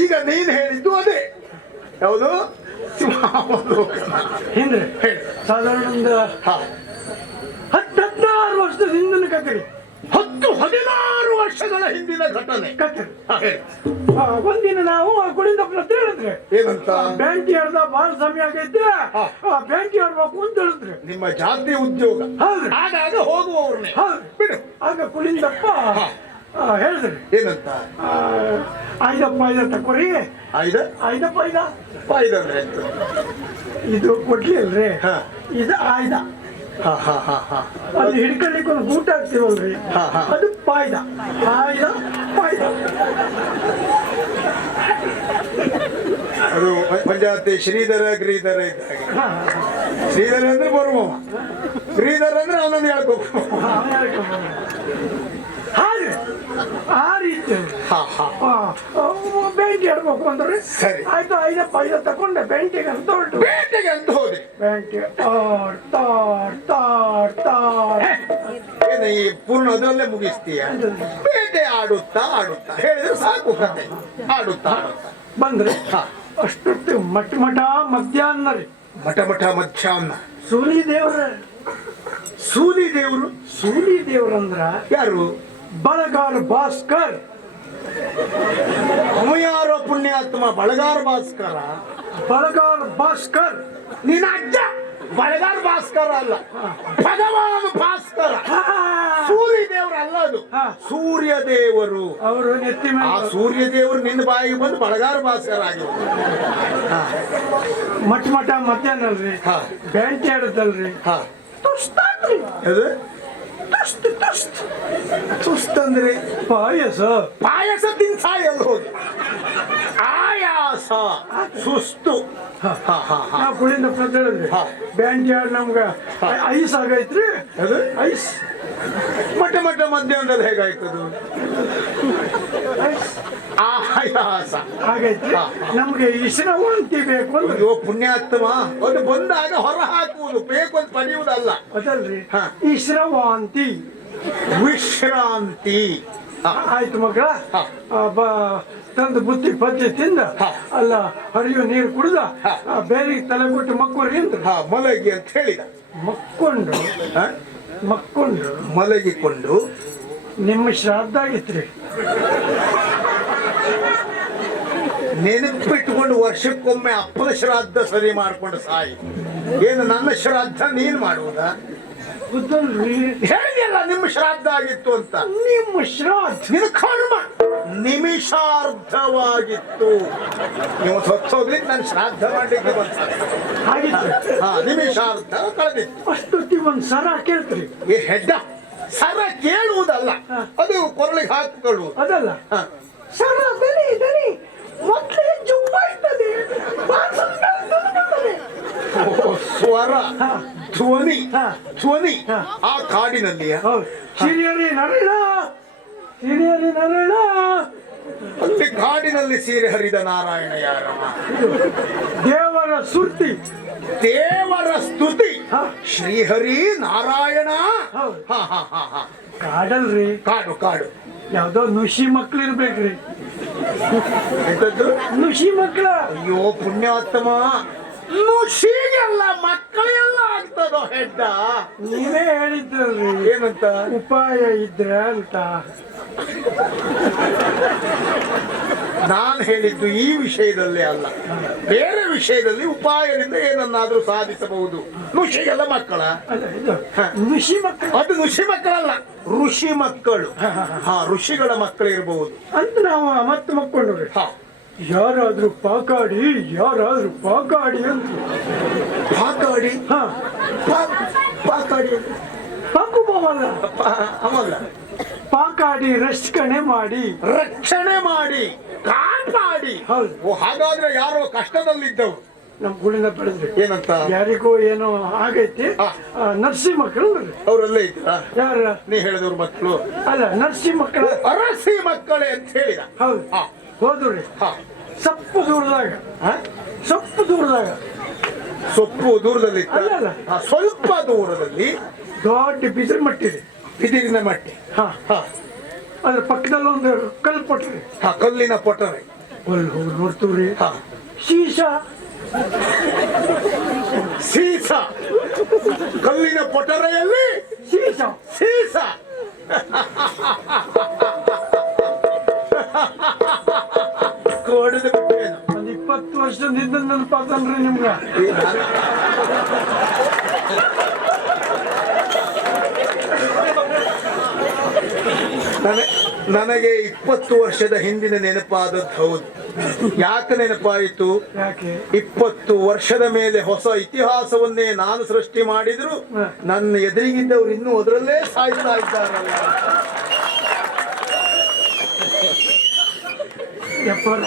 ಈಗ ನೀನ್ ಹೇಳಿದ್ದು ಅದೇ. ಯಾವುದು? ಸಿಂಹಾವಲೋಕನ. ಹಿಂದೆ ಸಾಧಾರಣ ಒಂದು 10-16 ವರ್ಷದ ಹಿಂದಿನ ಕತೆ. 10-16 ವರ್ಷಗಳ ಹಿಂದಿನ ಘಟನೆ ಕತೆ. ಒಂದಿನ ನಾವು ಕುಳಿಂದಪ್ಪನ ಹತ್ರ ಹೇಳಿದ್ರೆ ಏನಂತ? ಬ್ಯಾಂಕಿ ಹೇಳ್ದ ಬಾಳ ಸಮಯ ಆಗೈತೆ, ಬ್ಯಾಂಕಿ ಹೇಳ್ಬೇಕು ಅಂತ ಹೇಳಿದ್ರೆ. ನಿಮ್ಮ ಜಾತಿ ಉದ್ಯೋಗ ಹೌದು. ಆಗಾಗ ಹೋಗುವವ್ರನ್ನೇ ಹೌದು ಬಿಡು. ಆಗ ಕುಳಿಂದಪ್ಪ ಹೇಳಿದ್ರಿ ಏನಂತ? ಐದಪ್ಪ ತಕೋರಿ. ಐದಪ್ಪ ಪಾಯ್ದ ಅಂದ್ರೆ ಎಂತ? ಇದು ಕೊಡ್ಲಿ ಅಲ್ರಿ, ಇದು ಆಯ್ದ. ಅದು ಹಿಡ್ಕೊಳ್ಳಿಕ್ಕೆ ಒಂದು ಬೂಟ ಹಾಕ್ತಿವಲ್ರಿ, ಅದು ಪಾಯ್ದ. ಆಯ್ದ ಪಾಯ್ದ. ಅದು ಪಂಚಾಯತಿ ಶ್ರೀಧರ ಗಿರಿಧರ ಇದ್ದ ಹಾಗೆ. ಶ್ರೀಧರ ಅಂದ್ರೆ ಬರುವ, ಗಿರಿಧರ ಅಂದ್ರೆ ಅವನನ್ನು ಹೇಳ್ಬೇಕು. ಹಾಗೆ ಆ ರೀತಿ ಬೆಂಕಿ ಆಡ್ಬೇಕು ಅಂದ್ರೆ ಸರಿ ಆಯ್ತು. ಐದಪ್ಪ ತಕೊಂಡೆ ಬೆಂಕಿಗೆ ಅಂತ ಹೊರಟು. ಬೇಟೆಗೆ ಅಂತ ಹೋದೆ. ಬೆಂಕಿ ಏನು ಈ ಪೂರ್ಣ ಅದರಲ್ಲೇ ಮುಗಿಸ್ತೀಯ? ಬೇಟೆ ಆಡುತ್ತಾ ಹೇಳಿದ್ರೆ ಸಾಕು ಕತೆ. ಆಡುತ್ತಾ ಬಂದ್ರೆ ಅಷ್ಟೊತ್ತು ಮಠ ಮಧ್ಯಾಹ್ನ ರೀ. ಮಠ ಮಧ್ಯಾಹ್ನ. ಸೂಲಿ ದೇವ್ರಂದ್ರ ಯಾರು? ಬಳಗಾರ ಭಾಸ್ಕರ್. ಅವ ಯಾರೋ ಪುಣ್ಯಾತ್ಮ? ಬಳಗಾರ ಭಾಸ್ಕರ. ಬಳಗಾರ ಭಾಸ್ಕರ್ ನಿನ್ನ ಅಜ್ಜ ಬಳಗಾರ ಭಾಸ್ಕರ ಅಲ್ಲ, ಭಗವಾನ್ ಭಾಸ್ಕರ. ಸೂರ್ಯ ದೇವರು ಅಲ್ಲ, ಅದು ಸೂರ್ಯ ದೇವರು. ಅವರು ನೆತ್ತಿ ಆ ಸೂರ್ಯ ದೇವರು ನಿನ್ನ ಬಾಯಿಗೆ ಬಂದು ಬಳಗಾರ ಭಾಸ್ಕರ ಆಗಿತ್ತು. ಮಠ ಮಧ್ಯಾಹ್ನ ಅಲ್ರಿ, ಬೆಂಕಿ ಆಡುತ್ತಲ್ರಿ. ತುಸ್ತಂದ್ರೆ ಪಾಯಸ ತಿನ್ಸ ಎಲ್ಲ ಹೋಗಿ ಆಯಾಸ ಸುಸ್ತು. ನಾವು ಕುಳಿಂದ ಹೇಳಿದ್ರಿ ಬೆಂಕಿ ಆಡ್ ನಮ್ಗ ಐಸ್ ಆಗೈತ್ರಿ. ಅದು ಐಸ್. ಮಠ ಮಧ್ಯಾಹ್ನದಲ್ಲಿ ಹೇಗಾಯ್ತದು? ಆಯಾಸ ಆಗೈತ್ರಿ. ನಮ್ಗೆ ವಿಶ್ರಾಂತಿ ಬೇಕು ಅಂದ್ರೆ. ಅಯ್ಯೋ ಪುಣ್ಯಾತ್ಮ, ಅದು ಬಂದಾಗ ಹೊರ ಹಾಕುವುದು, ಬೇಕು ಅಂತ ಪಡೆಯುವುದಲ್ಲ. ಅದಲ್ರಿ ವಿಶ್ರಾಂತಿ. ಆಯ್ತು ಮಕ್ಕಳ, ತಂದು ಬುತ್ತಿ ಪತ್ತಿ ತಿಂದ ಅಲ್ಲ ಹರಿಯೋ ನೀರು ಕುಡ್ದ ಬೇರೆ ತಲೆ ಕೊಟ್ಟು ಮಕ್ಕಳ್ರಿ ಅಂದ್ರ ಮಲಗಿ ಅಂತ ಹೇಳಿದ. ಮಕ್ಕೊಂಡು ಮಲಗಿಕೊಂಡು ನಿಮ್ಮ ಶ್ರಾದ್ದ ಆಗಿತ್ರಿ. ನೆನಪಿಟ್ಕೊಂಡು ವರ್ಷಕ್ಕೊಮ್ಮೆ ಅಪ್ಪನ ಶ್ರಾದ್ದ ಸರಿ ಮಾಡ್ಕೊಂಡು ಸಾಯಿ. ಏನು ನನ್ನ ಶ್ರಾದ್ದ ನೀನ್ ಮಾಡುವುದಾ? ಹೇಳಿದೆಲ್ಲ ನಿಮ್ಮ ಶ್ರಾದ್ದ ಆಗಿತ್ತು ಅಂತ. ನಿಮ್ಮ ಶ್ರಾದ್ದ ನಿನ್ನ ಕರ್ಮ ನಿಮಿಷಾರ್ಧವಾಗಿತ್ತು. ನೀವು ಸತ್ತೋಗ್ಲಿಕ್ಕೆ ನಾನು ಶ್ರಾದ್ದ ಮಾಡ್ಲಿಕ್ಕೆ ಆಗಿತ್ತು. ನಿಮಿಷಾರ್ಧ ಕಳೆದಿತ್ತು. ಅಷ್ಟೊತ್ತಿಗೆ ಒಂದ್ ಸರ ಕೇಳ್ತೀರಿ. ಈ ಹೆಡ್ಡ ಸರ ಕೇಳುವುದಲ್ಲ, ಅದು ಕೊರಳಿಗೆ ಹಾಕಿಕೊಳ್ಳುವುದು. ಅದಲ್ಲ ಸರ ದನಿ ಮೊದಲೇ ಜುಬ್ಬ ಇರ್ತದೆ. ಸ್ವರ ಧ್ವನಿ ಆ ಕಾಡಿನಲ್ಲಿ ಸಿರಿಯರಿ ನರಳ ಅಲ್ಲಿ ಕಾಡಿನಲ್ಲಿ ಸೀರೆ ಹರಿದ ನಾರಾಯಣ ಯಾರಮ್ಮ? ದೇವರ ಸ್ತುತಿ ಶ್ರೀಹರಿ ನಾರಾಯಣ. ಕಾಡಲ್ರಿ, ಕಾಡು ಯಾವ್ದೋ ನುಷಿ ಮಕ್ಳಿರ್ಬೇಕ್ರಿ. ಎಂತದ್ದು ನುಷಿ ಮಕ್ಳ? ಅಯ್ಯೋ ಪುಣ್ಯಾತ್ಮ, ನುಷಿಗೆಲ್ಲ ಮಕ್ಕಳೆಲ್ಲ ಆಗ್ತದೋ ಹೆಡ್ಡ? ನೀವೇ ಹೇಳಿದ್ರಲ್ರಿ ಏನಂತ? ಉಪಾಯ ಇದ್ರ ಅಂತ. ನಾನು ಹೇಳಿದ್ದು ಈ ವಿಷಯದಲ್ಲಿ ಅಲ್ಲ, ಬೇರೆ ವಿಷಯದಲ್ಲಿ ಉಪಾಯದಿಂದ ಏನನ್ನಾದ್ರೂ ಸಾಧಿಸಬಹುದು. ಋಷಿಗೆಲ್ಲ ಮಕ್ಕಳ? ಋಷಿ ಮಕ್ಕಳು. ಅದು ಋಷಿ ಮಕ್ಕಳಲ್ಲ, ಋಷಿ ಮಕ್ಕಳು. ಋಷಿಗಳ ಮಕ್ಕಳು ಇರಬಹುದು ಅಂತ ನಾವು ಮತ್ತೆ ಮಕ್ಕಳು. ಯಾರಾದ್ರೂ ಪಾಕಾಡಿ ಯಾರಾದ್ರೂ ಪಾಕಾಡಿ ಅಂತ. ಪಾಕಾಡಿ ಹಾ, ಪಾಕಾಡಿ ಪಾಕು ಬಾವಲ್ಲ, ಅವಲ್ಲ ಪಾಕಾಡಿ ರಕ್ಷಣೆ ಮಾಡಿ ರಕ್ಷಣೆ ಮಾಡಿ ಕಾಪಾಡಿ. ಹೌದು. ಓ, ಹಾಗಾದ್ರೆ ಯಾರೋ ಕಷ್ಟದಲ್ಲಿದ್ದವು ನಮ್ ಗುಳಿಂದ ಬೆಳೆದ್ರಿ. ಏನಂತ ಯಾರಿಗೋ ಏನೋ ಆಗೈತಿ. ಹಾ. ನರ್ಸಿ ಮಕ್ಕಳು ಅವರಲ್ಲೇ ಇದ್ರ ಯಾರ ನೀ ಹೇಳಿದವ್ರ ಮಕ್ಕಳು ಅಲ್ಲ, ನರ್ಸಿ ಮಕ್ಕಳ. ಅರಸಿ ಮಕ್ಕಳೇ ಅಂತ ಹೇಳಿದ. ಹೌದು. ಹಾ. ಹೋದ್ರಿ ಹಾ. ಸಪ್ಪು ದೂರದಾಗ, ಹಾ? ಸಪ್ಪು ದೂರದಾಗ, ಸೊಪ್ಪು ದೂರದಲ್ಲಿ ಇತ್ತ? ಅಲ್ಲ, ಅಲ್ಲ. ಹಾ, ಸ್ವಲ್ಪ ದೂರದಲ್ಲಿ ದೊಡ್ಡ ಬಿದಿರು ಮಟ್ಟಿದೆ. ಬಿದಿರಿನ ಮಟ್ಟೆ. ಹಾ, ಹಾ. ಅದ್ರ ಪಕ್ಕದಲ್ಲಿ ಒಂದು ಕಲ್ಲು ಪಟ್ರಿ. ಹಾ, ಕಲ್ಲಿನ ಪೊಟರೆ. ಅಲ್ಲಿ ಹೋಗಿ ನೋಡ್ತೀವ್ರಿ. ಹಾ. ಶೀಶ, ಸೀಸ. ಕಲ್ಲಿನ ಪೊಟರೆಯಲ್ಲಿ ಶೀಶ. ಸೀಸ. ಕೋಡಿದ ಬಿಟ್ಟೇನು? ಒಂದ್ 20 ವರ್ಷದಿಂದ ನೆನಪಾತನ್ರಿ ನಿಮ್ಗ. ನನಗೆ 20 ವರ್ಷದ ಹಿಂದಿನ ನೆನಪಾದದ್ದು ಹೌದು. ಯಾಕೆ ನೆನಪಾಯಿತು? ಯಾಕೆ? 20 ವರ್ಷದ ಮೇಲೆ ಹೊಸ ಇತಿಹಾಸವನ್ನೇ ನಾನು ಸೃಷ್ಟಿ ಮಾಡಿದ್ರು ನನ್ನ ಎದುರಿಗಿದ್ದವರು ಇನ್ನೂ ಅದರಲ್ಲೇ ಸಾಯ್ತಾ ಇದ್ದಾರಲ್ಲ. ಯಪ್ಪರ,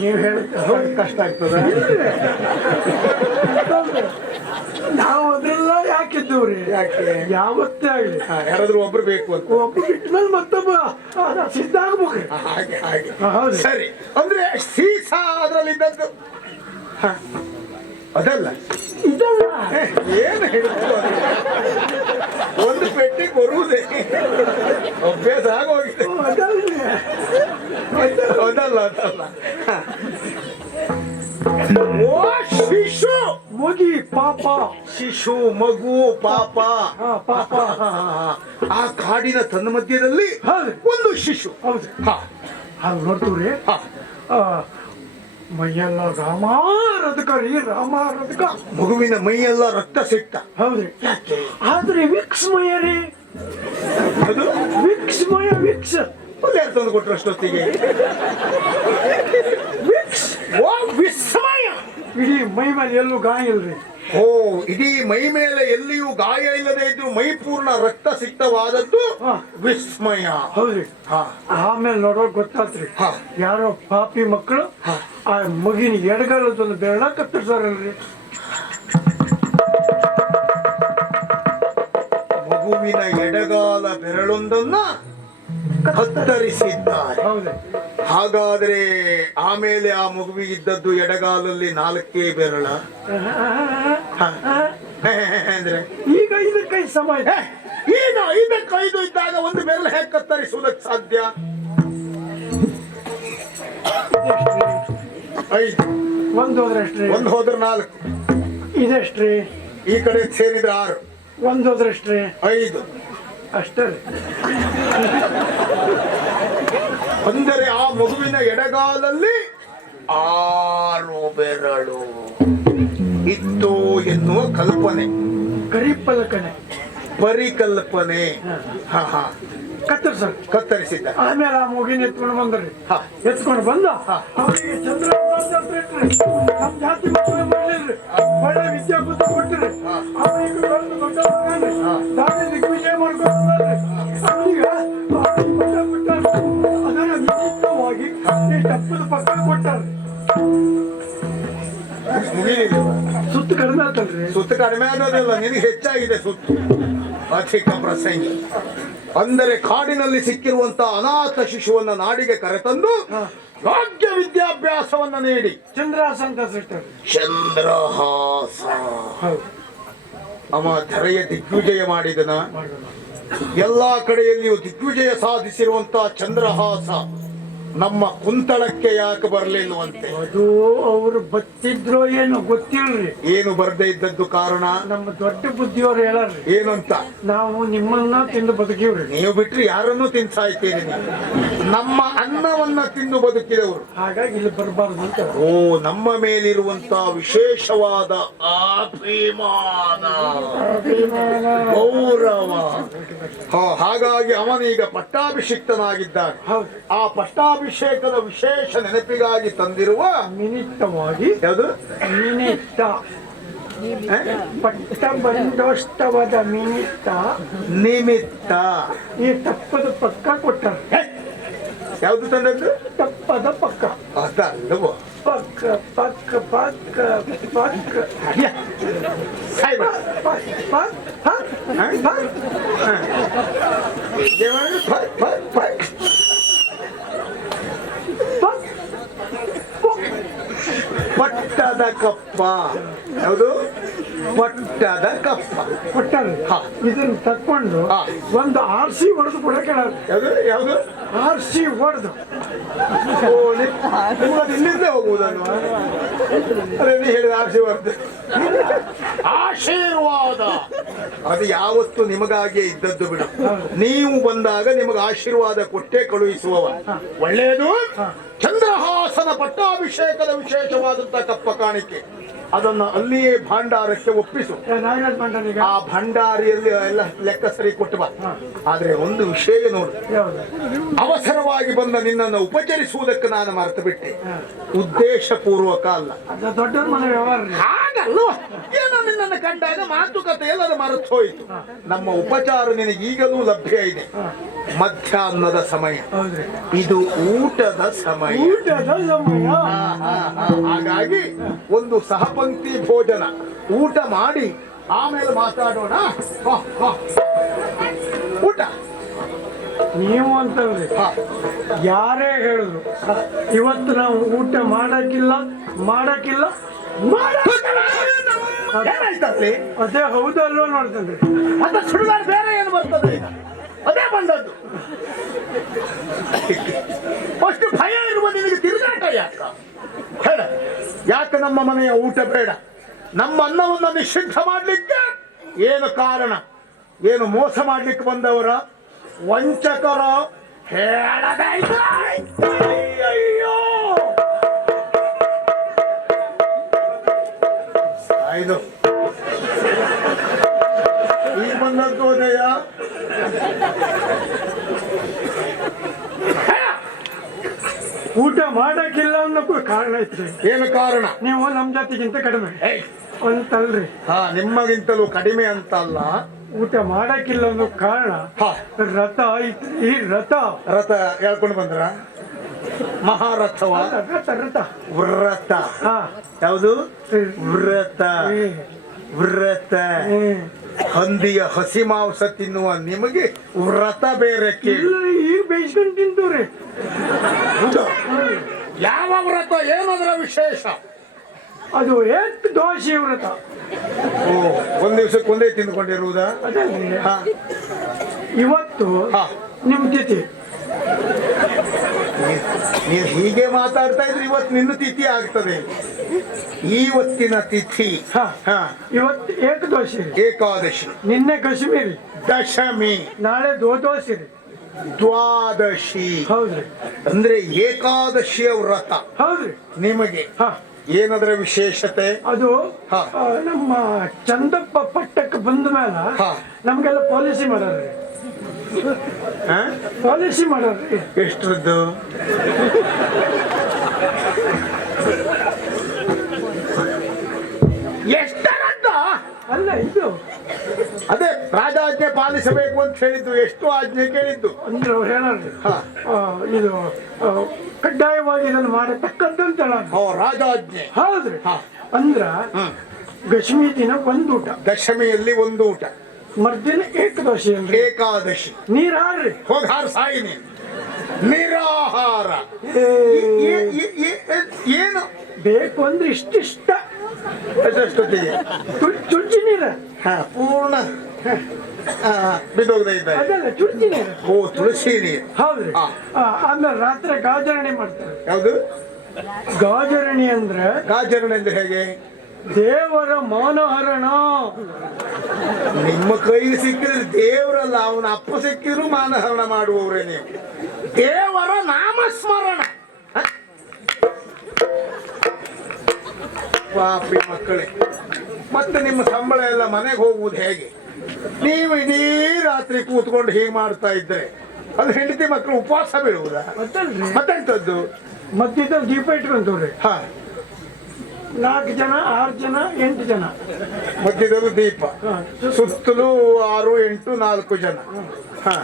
ನೀವ್ ಹೇಳಿದ ಕಷ್ಟ ಆಗ್ತದೆ. ನಾವು ಅದ್ರೆಲ್ಲ ಯಾಕಿದ್ದೀವ್ರಿ? ಯಾಕೆ? ಯಾವತ್ತೇ ಆಗ್ಲಿ ಯಾರಾದ್ರೂ ಒಬ್ರು ಬೇಕು ಅಂತ. ಒಬ್ಬ ಬಿಟ್ಮೇಲೆ ಮತ್ತೊಬ್ಬ ಸಿದ್ಧ ಆಗ್ಬೇಕ್ರಿ. ಹಾಗೆ ಹಾಗೆ. ಹೌದು. ಸರಿ, ಅಂದ್ರೆ ಸೀಸ ಅದರಲ್ಲಿದ್ದದ್ದು ಅದಲ್ಲ. ಇದಲ್ಲ. ಏನು ಹೇಳಿದ್ರು ಒಂದು ಪೆಟ್ಟಿಗೆ ಬರುವುದೇ ಅಭ್ಯಾಸ ಆಗೋಗಿದೆ. ಅದಲ್ರಿ. ಅದಲ್ಲ ಅದಲ್ಲ. ಓ ಶಿಶು, ಮುಗಿ ಪಾಪ. ಶಿಶು, ಮಗು, ಪಾಪ. ಹಾ, ಪಾಪ. ಆ ಕಾಡಿನ ತನ್ನ ಮಧ್ಯದಲ್ಲಿ ಹೌದು. ಒಂದು ಶಿಶು. ಹೌದು. ಹಾ. ಹಾಗೆ ನೋಡ್ತೀವ್ರಿ. ಹಾ. ಮೈಯೆಲ್ಲ ರಾಮಾರದಕ ರೀ, ರಾಮಾರದಕ. ಮಗುವಿನ ಮೈಯೆಲ್ಲ ರಕ್ತ ಸಿಕ್ತ. ಹೌದ್ರಿ. ಆದ್ರೆ ವಿಕ್ಸ್ಮಯ ರೀ, ಅದು ವಿಕ್ಸ್ಮಯ. ವಿಕ್ಸ್ ಯಾರು ತಂದು ಕೊಟ್ಟರು ಅಷ್ಟೊತ್ತಿಗೆ? ವಿಕ್ಸ್. ಓ ವಿಸ್ಮಯ. ಇಡೀ ಮೈ ಮೇಲೆ ಎಲ್ಲೂ ಗಾಯ ಇಲ್ರಿ. ಓ, ಇಡೀ ಮೈ ಮೇಲೆ ಎಲ್ಲಿಯೂ ಗಾಯ ಇಲ್ಲದೆ ಇದ್ರು ಮೈ ಪೂರ್ಣ ರಕ್ತ ಸಿಕ್ತವಾದದ್ದು ಹಾ. ವಿಸ್ಮಯ. ಹೌದ್ರಿ. ಹಾ. ಆಮೇಲೆ ನೋಡೋಕ್ ಗೊತ್ತಾತ್ರಿ, ಹಾ. ಯಾರೋ ಪಾಪಿ ಮಕ್ಕಳು ಹಾ. ಆ ಮಗಿನ ಎಡಗಾಲದೊಂದು ಬೆರಳ ಕತ್ತರಿಸಾರಲ್ರಿ. ಮಗುವಿನ ಎಡಗಾಲ ಬೆರಳೊಂದನ್ನ ಕತ್ತರಿಸಿದ್ದಾರೆ. ಹೌದು. ಹಾಗಾದ್ರೆ ಆಮೇಲೆ ಆ ಮಗುವಿಗಿದ್ದದ್ದು ಎಡಗಾಲಲ್ಲಿ 4 ಬೆರಳ. ಹ. ಅಂದ್ರೆ ಈಗ ಇದಕ್ಕೆ ಸಮಯ. ಈಗ 5 ಇದ್ದಾಗ ಒಂದು ಬೆರಳು ಹೇಗೆ ಕತ್ತರಿಸುವುದಕ್ಕೆ ಸಾಧ್ಯ? 5 ಒಂದು ಹೋದ್ರಷ್ಟ್ರಿ, ಒಂದು ಹೋದ್ರೆ 4, ಇದೆಷ್ಟ್ರಿ, ಈ ಕಡೆ ಸೇರಿದ್ರೆ 6, ಒಂದು ಹೋದ್ರಷ್ಟ್ರಿ, 5 ಅಷ್ಟೇ. ಅಂದರೆ ಆ ಮಗುವಿನ ಎಡಗಾಲಲ್ಲಿ 6 ಬೆರಳು ಇತ್ತು ಎನ್ನುವ ಕಲ್ಪನೆ, ಕರಿಪಲಕನೆ, ಪರಿಕಲ್ಪನೆ. ಹಾ ಹಾ. ಕತ್ತರಿಸಿದ್ದ. ಆಮೇಲೆ ಆ ಮಗಿನ ಎತ್ಕೊಂಡು ಬಂದ್ರಿ. ಹಾ. ಎತ್ಕೊಂಡು ಬಂದ ಅವರಿಗೆ ಚಂದ್ರ ನಮ್ ಜಾತಿ ಮಕ್ಕಳು ಮಾಡ್ಲಿಲ್ರಿ, ಒಳ್ಳೆ ವಿದ್ಯಾಭೂತ ಕೊಟ್ಟಿರಿ. ಅವನಿಗೆ ದಾರಿ ದಿಗ್ವಿಜಯ ಮಾಡ್ಕೊಂಡು ಅವನಿಗೆ ಅದರ ನಿಮಿತ್ತವಾಗಿ ಈ ತಪ್ಪದ ಪಕ್ಕ ಕೊಟ್ಟಾರೆ. ಸುತ್ತು ಕಡಿಮೆ ಆತಲ್ರಿ. ಸುತ್ತು ಕಡಿಮೆ ಆಗೋದಿಲ್ಲ, ನಿನಗೆ ಹೆಚ್ಚಾಗಿದೆ ಸುತ್ತು. ಅಧಿಕ ಪ್ರಸಂಗಿ. ಅಂದರೆ ಕಾಡಿನಲ್ಲಿ ಸಿಕ್ಕಿರುವಂತಹ ಅನಾಥ ಶಿಶುವನ್ನ ನಾಡಿಗೆ ಕರೆತಂದು ಯೋಗ್ಯ ವಿದ್ಯಾಭ್ಯಾಸವನ್ನ ನೀಡಿ ಚಂದ್ರಹಾಸ ಅಂತ ಸಿಗ್ತಾರೆ. ಚಂದ್ರಹಾಸ ಅವ ಧರೆಯ ದಿಗ್ವಿಜಯ ಮಾಡಿದನ. ಎಲ್ಲಾ ಕಡೆಯಲ್ಲಿಯೂ ದಿಗ್ವಿಜಯ ಸಾಧಿಸಿರುವಂತಹ ಚಂದ್ರಹಾಸ ನಮ್ಮ ಕುಂತಳಕ್ಕೆ ಯಾಕೆ ಬರ್ಲಿಲ್ವಂತೆ? ಅದು ಅವರು ಬತ್ತಿದ್ರೋ ಏನೋ ಗೊತ್ತಿಲ್ರಿ. ಏನು ಬರ್ದೇ ಇದ್ದದ್ದು ಕಾರಣ? ನಮ್ಮ ದೊಡ್ಡ ಬುದ್ಧಿಯವ್ರು ಹೇಳಾರ್ರಿ. ಏನಂತ? ನಾವು ನಿಮ್ಮನ್ನ ತಿಂದು ಬದುಕಿವ್ರಿ. ನೀವು ಬಿಟ್ರೆ ಯಾರನ್ನೂ ತಿನ್ಸಾಯ್ತೀರಿ ನೀವು. ನಮ್ಮ ಅನ್ನವನ್ನ ತಿಂದು ಬದುಕಿದವರು, ಹಾಗಾಗಿ ಇಲ್ಲಿ ಬರಬಾರ್ದು ಅಂತ. ಓ, ನಮ್ಮ ಮೇಲಿರುವಂತಹ ವಿಶೇಷವಾದ ಅಭಿಮಾನ, ಗೌರವ ಹಾಗಾಗಿ ಅವನೀಗ ಪಟ್ಟಾಭಿಷಿಕ್ತನಾಗಿದ್ದಾನೆ. ಹೌದು. ಆ ಪಟ್ಟಾಭಿಷೇಕದ ವಿಶೇಷ ನೆನಪಿಗಾಗಿ ತಂದಿರುವ ನಿಮಿತ್ತವಾಗಿ ಯಾವುದು ನಿಮಿತ್ತ ಪಟ್ಟ ಬಂದೋತ್ಸವದ ನಿಮಿತ್ತ ಈ ತಪ್ಪದ ಪಕ್ಕ ಕೊಟ್ಟಾರೆ. ಯಾವುದು ತಂದದ್ದು? ತಪ್ಪದ ಪಕ್ಕ. ಅದಲ್ಲವೋ ಪಕ್ಕ ಪಕ್ಕ ಪಕ್ಕ ಪಕ್ಕ ಸಾಯ್ಬ. ಪಟ್ಟದ ಕಪ್ಪ. ಯಾವುದು? ಪಟ್ಟದ ಕಪ್ಪ ಕೊಟ್ಟಾರೆ. ಇದನ್ನ ತಕ್ಕೊಂಡು ಒಂದು ಆರ್ಸಿ ಹೊಡೆದು ಕೊಡಕ್ಕೆ. ಯಾವುದು ಯಾವುದು? ಆರ್ಸಿ ಹೊಡೆದು ಇಲ್ಲಿಂದ ಹೋಗುವುದಲ್ವಾ? ಅದೇ ನೀ ಹೇಳಿದ ಆಶೀರ್ವಾದ. ಆಶೀರ್ವಾದ ಅದು ಯಾವತ್ತು ನಿಮಗಾಗಿಯೇ ಇದ್ದದ್ದು ಬಿಡು. ನೀವು ಬಂದಾಗ ನಿಮಗೆ ಆಶೀರ್ವಾದ ಕೊಟ್ಟೇ ಕಳುಹಿಸುವವ. ಒಳ್ಳೆಯದು. ಚಂದ್ರಹಾಸನ ಪಟ್ಟಾಭಿಷೇಕದ ವಿಶೇಷವಾದಂತಹ ಕಪ್ಪ ಕಾಣಿಕೆ ಅದನ್ನು ಅಲ್ಲಿಯೇ ಭಂಡಾರಕ್ಕೆ ಒಪ್ಪಿಸು. ಆ ಭಂಡಾರಿಯಲ್ಲಿ ಎಲ್ಲ ಲೆಕ್ಕ ಸರಿ ಕೊಟ್ಟು ಬಾ. ಆದ್ರೆ ಒಂದು ವಿಷಯ ನೋಡು, ಅವಸರವಾಗಿ ಬಂದ ನಿನ್ನನ್ನು ಉಪಚರಿಸುವುದಕ್ಕೆ ನಾನು ಮರೆತು ಬಿಟ್ಟೆ. ಉದ್ದೇಶ ಪೂರ್ವಕ ಅಲ್ಲ. ದೊಡ್ಡ ಮನೆ ವ್ಯವಹಾರ ಹಾಗಲ್ಲ. ಏನೋ ನಿನ್ನನ್ನು ಕಂಡಾಗ ಮಾತುಕತೆ ಎಲ್ಲರೂ ಮರೆತು ಹೋಯಿತು. ನಮ್ಮ ಉಪಚಾರ ನಿನಗೆ ಈಗಲೂ ಲಭ್ಯ ಇದೆ. ಮಧ್ಯಾಹ್ನದ ಸಮಯ, ಇದು ಊಟದ ಸಮಯ. ಹಾಗಾಗಿ ಒಂದು ಸಹಪಂಕ್ತಿ ಭೋಜನ ಊಟ ಮಾಡಿ ಆಮೇಲೆ ಮಾತಾಡೋಣ. ಊಟ ನೀವು ಅಂತಂದ್ರೆ ಯಾರೇ ಹೇಳಿದ್ರು ಇವತ್ತು ನಾವು ಊಟ ಮಾಡಕ್ಕಿಲ್ಲ ಏನಾಯ್ತಲ್ಲಿ? ಅದೇ ಹೌದಲ್ವ ನೋಡ್ತೇನೆ. ಮತ್ತೆ ಸುಡುಗಾಡು ಬೇರೆ ಏನು ಬರ್ತದೆ? ಅದೇ ಬಂದದ್ದು. ಅಷ್ಟು ಭಯ ಇರುವ ನಿನಗೆ ತಿರುಗಾಟ ಯಾಕ? ಹೇಳ, ಯಾಕೆ ನಮ್ಮ ಮನೆಯ ಊಟ ಬೇಡ? ನಮ್ಮ ಅನ್ನವನ್ನು ನಿಷಿದ್ಧ ಮಾಡ್ಲಿಕ್ಕೆ ಏನು ಕಾರಣ? ಏನು ಮೋಸ ಮಾಡ್ಲಿಕ್ಕೆ ಬಂದವರ? ವಂಚಕರ? ಹೇಳದಾಯ್ತು. ಅಯ್ಯೋ ಆಯ್ತು. ಈಗ ಬಂದದ್ದು ಉದಯ. ಊಟ ಮಾಡಕ್ಕಿಲ್ಲ ಅನ್ನೋಕ್ಕೂ ಕಾರಣ ಐತ್ರಿ. ಏನು ಕಾರಣ? ನೀವು ನಮ್ ಜಾತಿಗಿಂತ ಕಡಿಮೆ ಅಂತಲ್ರಿ. ನಿಮ್ಮಗಿಂತಲೂ ಕಡಿಮೆ ಅಂತ ಅಲ್ಲ. ಊಟ ಮಾಡಕ್ಕಿಲ್ಲ ಅನ್ನೋ ಕಾರಣ ರಥ ಐತ್ರಿ. ರಥ ಹೇಳ್ಕೊಂಡು ಬಂದ್ರ? ಮಹಾರಥವ? ರಥ ವ್ರತ. ಯಾವುದು? ವ್ರತ. ಹಂದಿಯ ಹಸಿ ಮಾಂಸ ತಿನ್ನುವ ನಿಮಗೆ ವ್ರತ ಬೇರೆ ಕೇಳಿ. ಈಗ ಬೇಯಿಸ್ಕೊಂಡು ತಿಂತವ್ರಿ. ಯಾವ ವ್ರತ? ಏನದರ ವಿಶೇಷ? ಅದು ಎಷ್ಟು ದೋಷಿ ವ್ರತ. ಒಂದ್ ದಿವಸಕ್ಕೆ ಒಂದೇ ತಿಂದ್ಕೊಂಡಿರುವುದಾ? ಇವತ್ತು ನಿಮ್ ತಿಥಿ. ನೀವು ಹೀಗೆ ಮಾತಾಡ್ತಾ ಇದ್ರೆ ಇವತ್ತು ನಿನ್ನ ತಿಥಿ ಆಗ್ತದೆ. ಇವತ್ತಿನ ತಿಥಿ ಇವತ್ತು ಏಕದೋಷಿ, ಏಕಾದಶಿ. ನಿನ್ನೆ ಕಾಶ್ಮೀರಿ, ದಶಮಿ, ನಾಳೆ ದ್ವಾದಶಿ, ದ್ವಾದಶಿ. ಹೌದ್ರಿ. ಅಂದ್ರೆ ಏಕಾದಶಿಯ ವ್ರತ. ಹೌದ್ರಿ. ನಿಮಗೆ ಏನದರ ವಿಶೇಷತೆ? ಅದು ನಮ್ಮ ಚಂದಪ್ಪ ಪಟ್ಟಕ್ಕೆ ಬಂದ ಮೇಲೆ ನಮ್ಗೆಲ್ಲ ಪಾಲಿಸಿ ಮಾಡೋದ್ರಿ. ಪಾಲಿಸಿ ಮಾಡೋದ್ರಿ. ಎಷ್ಟರದ್ದು? ಎಷ್ಟರದ್ದ? ಅಲ್ಲ, ಇದು ಅದೇ ರಾಜಾಜ್ಞೆ ಪಾಲಿಸಬೇಕು ಅಂತ ಹೇಳಿದ್ದು. ಎಷ್ಟು ಆಜ್ಞೆ ಕೇಳಿದ್ದು ಅಂದ್ರೆ ಅವ್ರು ಹೇಳೋದ್ರಿ. ಇದು ಕಡ್ಡಾಯವಾಗಿ ಇದನ್ನು ಮಾಡತಕ್ಕಂತ ರಾಜಾಜ್ಞೆ. ಹೌದ್ರಿ. ಅಂದ್ರ ದಶಮಿ ದಿನ ಒಂದು ಊಟ, ದಶಮಿಯಲ್ಲಿ ಒಂದು ಊಟ, ಮರ್ದಿನ ಏಕದಶಿ ಅಂದ್ರೆ ಏಕಾದಶಿ. ನೀರ್ ಹಾರ್ರಿ, ಹೋಗಿ ಹಾರ ಸಾಯಿ ನೀನು. ನಿರಾಹಾರ. ಏನು ಬೇಕು ಅಂದ್ರೆ ಇಷ್ಟಿಷ್ಟ ಎಷ್ಟೊತ್ತಿಗೆ ಚುಚ್ಚಿ ನೀರ ಪೂರ್ಣ ಬಿದ್ದೋಗದೆ ಇದ್ದಾರೆ. ಅದಲ್ಲ, ಚುಚ್ಚಿ ನೀರ. ಓ, ತುಳಸಿ ನೀರು. ಹೌದ್ರಿ. ಆಮೇಲೆ ರಾತ್ರಿ ಗಾಜರಣೆ ಮಾಡ್ತಾರೆ. ಯಾವುದು ಗಾಜರಣಿ ಅಂದ್ರೆ? ಗಾಜರಣೆ ಅಂದ್ರೆ ಹೇಗೆ? ದೇವರ ಮಾನಹರಣ. ನಿಮ್ಮ ಕೈಗೆ ಸಿಕ್ಕಿದ್ರೆ ದೇವರಲ್ಲ, ಅವನ ಅಪ್ಪ ಸಿಕ್ಕಿದ್ರು ಮಾನಹರಣ ಮಾಡುವವರೇ ನೀವು. ದೇವರ ನಾಮಸ್ಮರಣ. ಪಾಪಿ ಮಕ್ಕಳೇ, ಮತ್ತೆ ನಿಮ್ಮ ಸಂಬಳ ಎಲ್ಲ ಮನೆಗೆ ಹೋಗುವುದು ಹೇಗೆ? ನೀವು ಇಡೀ ರಾತ್ರಿ ರಾತ್ರಿ ಕೂತ್ಕೊಂಡು ಹೀಗೆ ಮಾಡ್ತಾ ಇದ್ರೆ ಅದು ಹೆಂಡತಿ ಮಕ್ಕಳು ಉಪವಾಸ ಬೀಳುವುದಾ? ಮತ್ತಲ್ರಿ ಮತ್ತೆಂತದ್ದು? ಮತ್ತಿದ್ದಲ್ಲಿ ದೀಪ ಇಟ್ಕೊಂತವ್ರಿ. ಹಾ, 4 ಜನ 6 ಜನ 8 ಜನ ಮಧ್ಯದಲ್ಲೂ ದೀಪ, ಹಾ. ಸುತ್ತಲೂ 6 8 4 ಜನ. ಹಾ,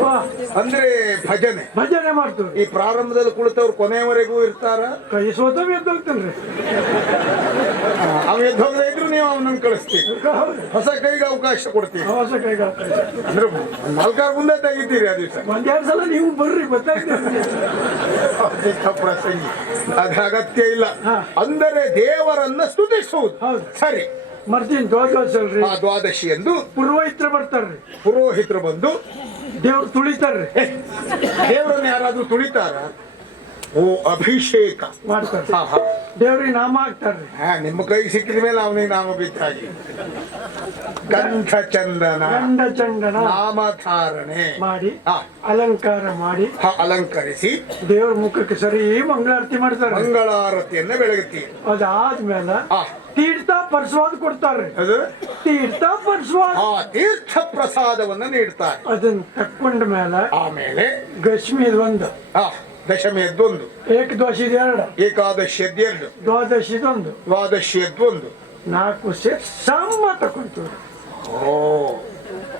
ವಾ, ಅಂದ್ರೆ ಭಜನೆ. ಭಜನೆ ಮಾಡ್ತೀವಿ. ಈ ಪ್ರಾರಂಭದಲ್ಲಿ ಕುಳಿತವ್ರು ಕೊನೆಯವರೆಗೂ ಇರ್ತಾರ? ಕೈ ಸೋತವ್ ಎದ್ದು ಹೋಗ್ತೇನ್ರಿ. ಅವ ಎದ್ದು ಹೋಗದೆ ಇದ್ರು ನೀವು ಅವನನ್ನು ಕಳಿಸ್ತೀವಿ, ಹೊಸ ಕೈಗೆ ಅವಕಾಶ ಕೊಡ್ತೀವಿ. ಹೊಸ ಕೈಗ ಅಂದ್ರೆ 4 ಮುಂದೆ ತೆಗಿತೀರಿ ಆ ದಿವಸ. 1-2 ಸಲ ನೀವು ಬರ್ರಿ, ಗೊತ್ತಾಗ್ತದೆ. ಪ್ರಸಂಗಿ ಅದ ಅಗತ್ಯ ಇಲ್ಲ. ಹಾ. ಅಂದರೆ ದೇವರನ್ನ ಸ್ತುತಿಸುವುದು. ಹೌದು. ಸರಿ, ಮರ್ತೀನಿ ದ್ವಾದಶಿ ಅಲ್ರಿ. ಆ ದ್ವಾದಶಿ ಎಂದು ಪುರೋಹಿತರು ಬರ್ತಾರ್ರಿ, ಪುರೋಹಿತರು ಬಂದು ದೇವ್ರು ತುಳಿತಾರ್ರಿ, ದೇವರನ್ನ ಯಾರಾದ್ರೂ ತುಳಿತಾರ? ಓ, ಅಭಿಷೇಕ ಮಾಡ್ತಾರ್ರಿ, ಹಾ ಹಾ. ದೇವ್ರಿಗೆ ನಾಮ ಹಾಕ್ತಾರ್ರಿ. ಹಾ, ನಿಮ್ಮ ಕೈಗೆ ಸಿಕ್ಕಿದ ಮೇಲೆ ಅವನಿಗೆ ನಾಮ ಬಿದ್ದ ಹಾಗೆ. ಗಂಧ ಚಂದನ ಗಂಡ ಚಂಡನ ನಾಮಧಾರಣೆ ಮಾಡಿ ಹಾ, ಅಲಂಕಾರ ಮಾಡಿ ಅಲಂಕರಿಸಿ ದೇವ್ರ ಮುಖಕ್ಕೆ ಸರಿ ಮಂಗಳಾರತಿ ಮಾಡ್ತಾರೆ. ಮಂಗಳಾರತಿಯನ್ನ ಬೆಳಗುತ್ತೀರಿ. ಅದಾದ್ಮೇಲೆ ಹಾ, ತೀರ್ಥ ಪರಸ್ವಾದ ಕೊಡ್ತಾರ್ರಿ. ಅದು ತೀರ್ಥ ಪರಸ್ವಾದ ಆ ತೀರ್ಥ ಪ್ರಸಾದವನ್ನ ನೀಡ್ತಾರೆ. ಅದನ್ನ ತಕ್ಕೊಂಡ ಮೇಲೆ ಆಮೇಲೆ ಗಶ್ಮಿ ಒಂದು, ಆ ದಶಮಿಯದ್ದೊಂದು, ಏಕದ್ವಾಸಿದ 2, ಏಕಾದಶಿಯದ್ದು, ದ್ವಾದಶಿದೊಂದು, ದ್ವಾದಶಿಯದ್ದೊಂದು, 4 ಸೇರಿ ಸಮ ತಕೊಂತೀವಿ. ಓ,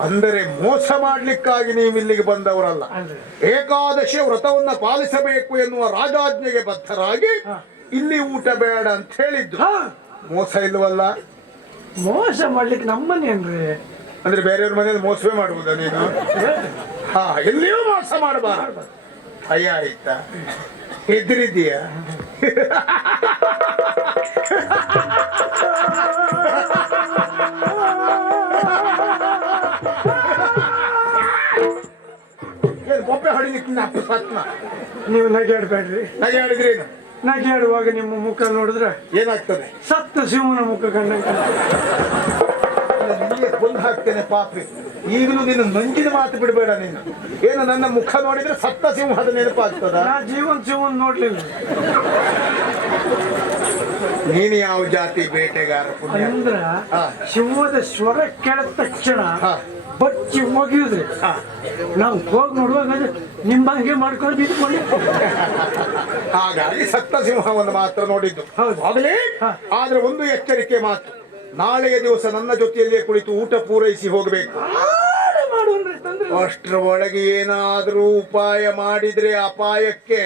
ಅಂದರೆ ಮೋಸ ಮಾಡ್ಲಿಕ್ಕಾಗಿ ನೀವು ಇಲ್ಲಿಗೆ ಬಂದವರಲ್ಲ. ಅಲ್ರಿ, ಏಕಾದಶಿ ವ್ರತವನ್ನ ಪಾಲಿಸಬೇಕು ಎನ್ನುವ ರಾಜಾಜ್ಞೆಗೆ ಬದ್ಧರಾಗಿ ಹಾ. ಇಲ್ಲಿ ಊಟ ಬೇಡ ಅಂತ ಹೇಳಿದ್ದು. ಹಾ, ಮೋಸ ಇಲ್ವಲ್ಲ? ಮೋಸ ಮಾಡ್ಲಿಕ್ಕೆ ನಮ್ಮನೇನ್ರಿ. ಅಂದ್ರೆ ಬೇರೆಯವ್ರ ಮನೇಲಿ ಮೋಸವೇ ಮಾಡುವುದ ನೀನು? ಹಾ, ಎಲ್ಲಿಯೂ ಮೋಸ ಮಾಡಬಾರದು. ಭಯ ಆಯ್ತಾ? ಹೆದರಿದೀಯ? ಬೊಬ್ಬೆ ಹೊಡಿಲಿಕ್ಕೆ ಸತ್ನ ನೀವು ನಗೆಯಾಡ್ಬೇಡ್ರಿ. ನಗೆ ಆಡಿದ್ರೇನು? ನಗೆಯಾಡುವಾಗ ನಿಮ್ಮ ಮುಖ ನೋಡಿದ್ರೆ ಏನಾಗ್ತದೆ? ಸತ್ತ ಸಿಂಹನ ಮುಖ ಕಂಡಂಗ. ಕೊಂದು ಹಾಕ್ತೇನೆ ಪಾಪಿ. ಈಗಲೂ ನೀನು ನಂಜಿನ ಮಾತು ಬಿಡಬೇಡ. ನೀನು ಏನು ನನ್ನ ಮುಖ ನೋಡಿದ್ರೆ ಸತ್ತ ಸಿಂಹದ ನೆನಪಾಗ್ತದ? ನಾ ಸಿಂಹನ್ ನೋಡ್ಲಿಲ್ಲ. ನೀನು ಯಾವ ಜಾತಿ ಬೇಟೆಗಾರ? ಪುಣ್ಯ ಅಂದ್ರ ಹಾ. ಸಿಂಹದ ಸ್ವರ ಕೇಳಿದ ತಕ್ಷಣ ಹಾ. ಬಚ್ಚಿ ಹೋಗಿದ್ರಿ. ಹಾ. ನಾವು ಹೋಗಿ ನೋಡುವಾಗ ನಿಮ್ಮ ಹಂಗೆ ಮಾಡ್ಕೊಂಡು ಬಿದ್ಕೊಂಡು. ಹಾಗಾಗಿ ಸತ್ತ ಸಿಂಹವನ್ನು ಮಾತ್ರ ನೋಡಿದ್ದು. ಹೌದು. ಆಗಲೇ ಹಾ. ಆದ್ರೆ ಒಂದು ಎಚ್ಚರಿಕೆ ಮಾತು, ನಾಳೆಯ ದಿವಸ ನನ್ನ ಜೊತೆಯಲ್ಲೇ ಕುಳಿತು ಊಟ ಪೂರೈಸಿ ಹೋಗಬೇಕು. ಮಾಡೋನ್ರಿ ತಂದ್ರೆ. ಅಷ್ಟರ ಒಳಗೆ ಏನಾದ್ರೂ ಉಪಾಯ ಮಾಡಿದ್ರೆ ಅಪಾಯಕ್ಕೆ.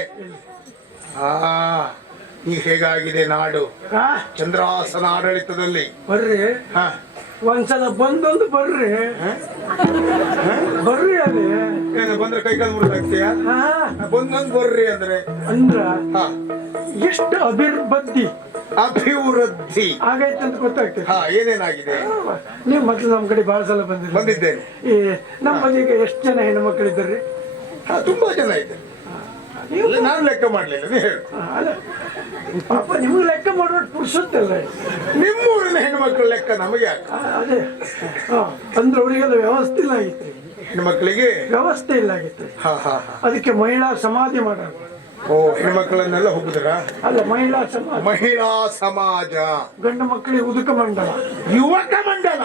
ಈಗ ಹೇಗಾಗಿದೆ ನಾಡು, ಹಾ, ಚಂದ್ರಾಸನ ಆಡಳಿತದಲ್ಲಿ. ಬರ್ರಿ, ಹಾ, ಒಂದ್ಸಲ ಬಂದೊಂದು ಬರ್ರಿ. ಬರ್ರಿ ಅಲ್ಲಿ. ಏನು ಬಂದ್ರೆ ಕೈಕಾಲು ಮುರಿದಾಗ್ತೀಯ? ಹಾ, ಬಂದೊಂದು ಬರ್ರಿ ಅಂದ್ರೆ ಅಂದ್ರ ಹಾ, ಎಷ್ಟು ಅಭಿವೃದ್ಧಿ ಅಭಿವೃದ್ಧಿ ಆಗೈತೆ ಅಂತ ಗೊತ್ತಾಗ್ತದೆ. ಹಾ, ಏನೇನಾಗಿದೆ? ನೀವು ಮೊದ್ಲು ನಮ್ಮ ಕಡೆ ಬಹಳ ಸಲ ಬಂದಿದ್ದೇನೆ. ಈ ನಮ್ಮ ಮನೆಗೆ ಎಷ್ಟು ಜನ ಹೆಣ್ಣು ಮಕ್ಕಳಿದ್ದಾರೆ? ಹಾ, ತುಂಬಾ ಜನ ಇದೆ. ನಾನು ಲೆಕ್ಕ ಮಾಡ್ಲಿಲ್ಲ, ನೀ ಹೇಳು. ಅಲ್ಲ ಪಾಪ ನಿಮ್ಗೆ ಲೆಕ್ಕ ಮಾಡುವ ಪುರುಷತ್ತಲ್ಲ. ನಿಮ್ಮೂರಿನ ಹೆಣ್ಮಕ್ಳ ಲೆಕ್ಕ ನಮಗೆ ಯಾಕೆ? ಅದೇ ಅಂದ್ರೆ ಅವರಿಗೆಲ್ಲ ವ್ಯವಸ್ಥೆ ಇಲ್ಲ ಆಗಿತ್ತು. ಹೆಣ್ಮಕ್ಳಿಗೆ ವ್ಯವಸ್ಥೆ ಇಲ್ಲ ಆಗಿತ್ತು. ಹಾ ಹಾ ಹಾ. ಅದಕ್ಕೆ ಮಹಿಳಾ ಸಮಾಧಿ ಮಾಡೋದು. ಓ, ಹೆಣ್ಮಕ್ಳನ್ನೆಲ್ಲ ಹೋಗುದ್ರ? ಅಲ್ಲ, ಮಹಿಳಾ ಸಮಾಜ, ಮಹಿಳಾ ಸಮಾಜ, ಗಂಡು ಮಕ್ಕಳಿಗೆ ಉದುಕ ಮಂಡಲ, ಯುವಕ ಮಂಡಲ,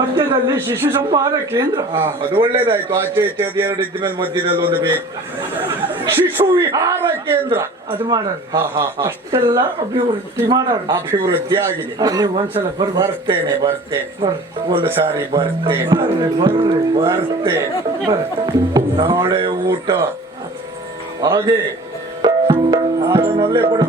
ಮಧ್ಯದಲ್ಲಿ ಶಿಶು ಸಂಹಾರ ಕೇಂದ್ರ. ಅದು ಒಳ್ಳೇದಾಯ್ತು. ಆಚೆ ಈಚೆ ಅದು 2 ಇದ್ದ ಮೇಲೆ ಮಧ್ಯದಲ್ಲಿ ಒಂದು ಬೇಕು. ಶಿಶು ವಿಹಾರ ಕೇಂದ್ರ ಅದು ಮಾಡೋದು. ಹಾ ಹಾ ಹಾ. ಅಷ್ಟೆಲ್ಲ ಅಭಿವೃದ್ಧಿ ಮಾಡೋದು. ಅಭಿವೃದ್ಧಿ ಆಗಿದೆ. ನೀವು ಒಂದ್ಸಲ ಬರ್ತೇನೆ ಒಂದು ಸಾರಿ ಬರ್ತೇನೆ. ನಾಳೆ ಊಟ ಹಾಗೆ ಅದನ್ನಲ್ಲೇ ಕೊಡು.